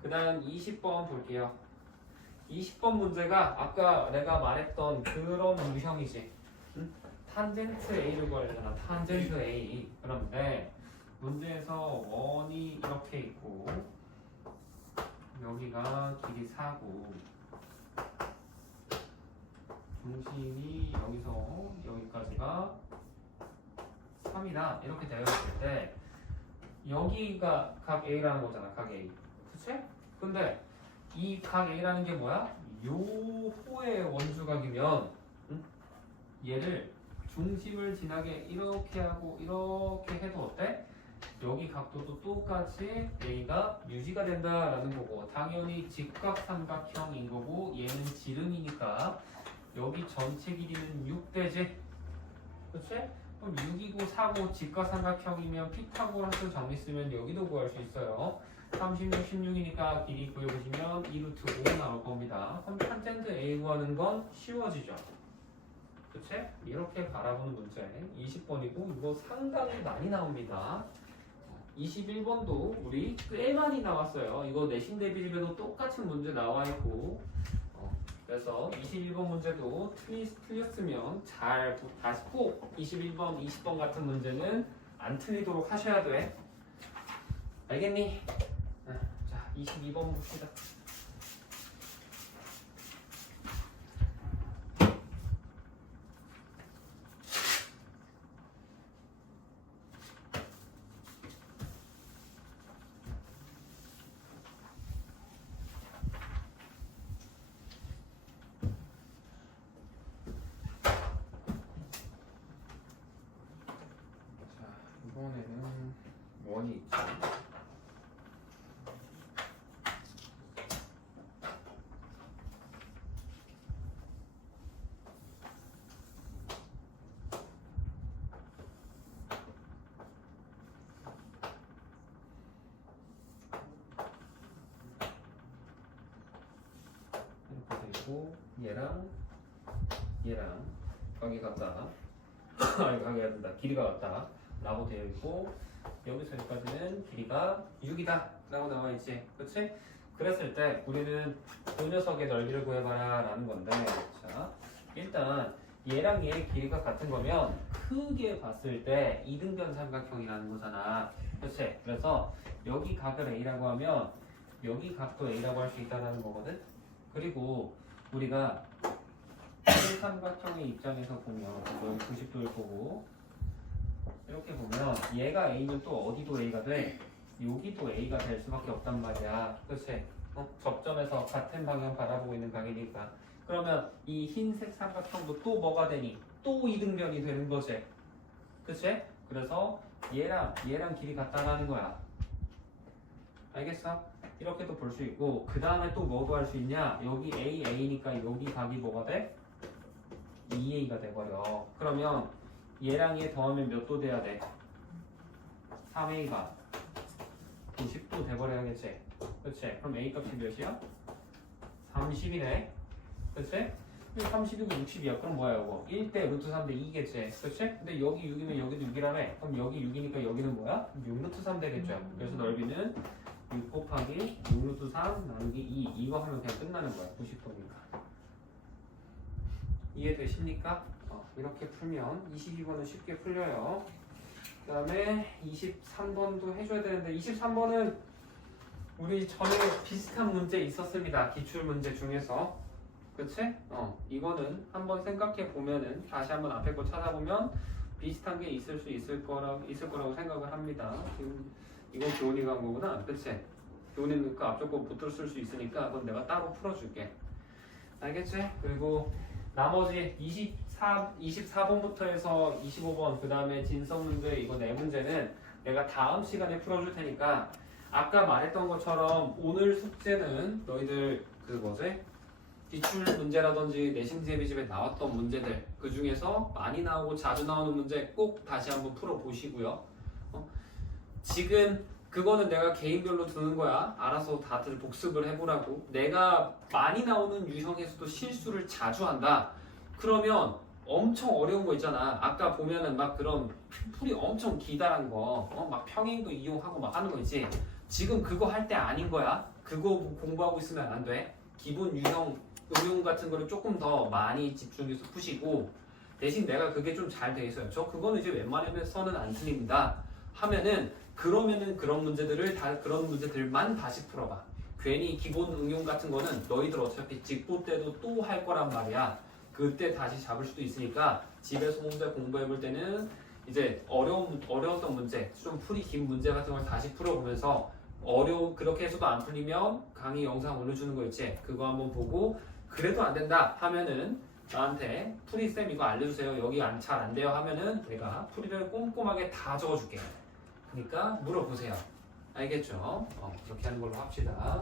그 다음 20번 볼게요. 20번 문제가 아까 내가 말했던 그런 유형이지. 응? 탄젠트 A를 구해야 되잖아. 탄젠트 A. 그런데 문제에서 원이 이렇게 있고 여기가 길이 4고 중심이 여기서 여기까지가 3이다 이렇게 되어 있을 때 여기가 각 A라는 거잖아. 각 A. 그치? 근데 이 각 A라는 게 뭐야? 요 호의 원주각이면 얘를 중심을 지나게 이렇게 하고 이렇게 해도 어때? 여기 각도도 똑같이 A가 유지가 된다라는 거고, 당연히 직각삼각형인 거고 얘는 지름이니까 여기 전체 길이는 6되지? 그치? 그럼 6이고 4고 직각삼각형이면 피타고라스 정리 쓰면 여기도 구할 수 있어요. 36, 16이니까 길이 구해보시면 2루트 5 나올 겁니다. 그럼 탄젠트 A 구하는 건 쉬워지죠. 그치? 이렇게 바라보는 문제 20번이고 이거 상당히 많이 나옵니다. 21번도 우리 꽤 많이 나왔어요. 이거 내신 대비집에도 똑같은 문제 나와 있고 그래서 21번 문제도 틀렸으면 다시 꼭 21번, 20번 같은 문제는 안 틀리도록 하셔야 돼. 알겠니? 자, 22번 봅시다. 이번에는 원이 있죠. 이렇게 되고 얘랑 각이 같다. 각이 같다. 길이가 같다. 라고 되어 있고 여기서 여기까지는 길이가 6이다 라고 나와 있지. 그치? 그랬을 때 우리는 그 녀석의 넓이를 구해봐라 라는 건데, 자 일단 얘랑 얘의 길이가 같은 거면 크게 봤을 때 이등변 삼각형이라는 거잖아. 그치? 그래서 여기 각을 A라고 하면 여기 각도 A라고 할 수 있다는 거거든. 그리고 우리가 실삼각형의 입장에서 보면 여기 90도일 거고 이렇게 보면 얘가 A면 또 어디도 A가 돼? 여기도 A가 될 수밖에 없단 말이야. 그치? 접점에서 같은 방향 바라보고 있는 각이니까. 그러면 이 흰색 삼각형도 또 뭐가 되니? 또 이등변이 되는 거지. 그치? 그래서 얘랑 길이 같다라는 거야. 알겠어? 이렇게도 볼 수 있고 그 다음에 또 뭐도 할 수 있냐? 여기 A니까 여기 각이 뭐가 돼? 2A가 돼버려. 그러면 얘랑 얘 더하면 몇 도 돼야 돼? 3A가 90도 돼버려야겠지? 그치? 그럼 A 값이 몇이야? 30이네. 그치? 30이고 60이야. 그럼 뭐야 이거? 1대 루트 3대 2겠지? 그치? 근데 여기 6이면 여기도 6이라며? 그럼 여기 6이니까 여기는 뭐야? 6 루트 3 되겠죠? 그래서 넓이는 6 곱하기 6 루트 3 나누기 2 이거 하면 그냥 끝나는 거야. 90도니까. 이해되십니까? 이렇게 풀면 22번은 쉽게 풀려요. 그 다음에 23번도 해줘야 되는데 23번은 우리 전에 비슷한 문제 있었습니다. 기출문제 중에서. 그치? 이거는 한번 생각해 보면은 다시 한번 앞에 거 찾아보면 비슷한 게 있을 거라고 생각을 합니다. 지금 이건 교훈이가 한 거구나. 그치? 교훈이는 그 앞쪽 거 못 쓸 수 있으니까 그건 내가 따로 풀어줄게. 알겠지? 그리고 나머지 24번부터 해서 25번 그 다음에 진성 문제 이거 네 문제는 내가 다음 시간에 풀어줄 테니까 아까 말했던 것처럼 오늘 숙제는 너희들 그 뭐지? 기출 문제라든지 내신 대비집에 나왔던 문제들 그 중에서 많이 나오고 자주 나오는 문제 꼭 다시 한번 풀어보시고요. 지금 그거는 내가 개인별로 두는 거야. 알아서 다들 복습을 해보라고. 내가 많이 나오는 유형에서도 실수를 자주 한다. 그러면 엄청 어려운 거 있잖아. 아까 보면은 막 그런 풀이 엄청 기다란 거, 막 평행도 이용하고 막 하는 거 있지. 지금 그거 할 때 아닌 거야. 그거 공부하고 있으면 안 돼. 기본 유형, 응용 같은 거를 조금 더 많이 집중해서 푸시고 대신 내가 그게 좀 잘 돼 있어요. 저 그거는 이제 웬만하면서는 안 틀립니다. 하면은 그러면은 그런 문제들만 다시 풀어봐. 괜히 기본 응용 같은 거는 너희들 어차피 직보 때도 또 할 거란 말이야. 그때 다시 잡을 수도 있으니까 집에서 혼자 공부해 볼 때는 이제 어려웠던 문제, 좀 풀이 긴 문제 같은 걸 다시 풀어보면서 그렇게 해서도 안 풀리면 강의 영상 올려주는 거 있지? 그거 한번 보고 그래도 안 된다 하면은 나한테 풀이쌤 이거 알려주세요. 여기 잘 안 돼요 하면은 내가 풀이를 꼼꼼하게 다 적어줄게. 그러니까 물어보세요. 알겠죠? 그렇게 하는 걸로 합시다.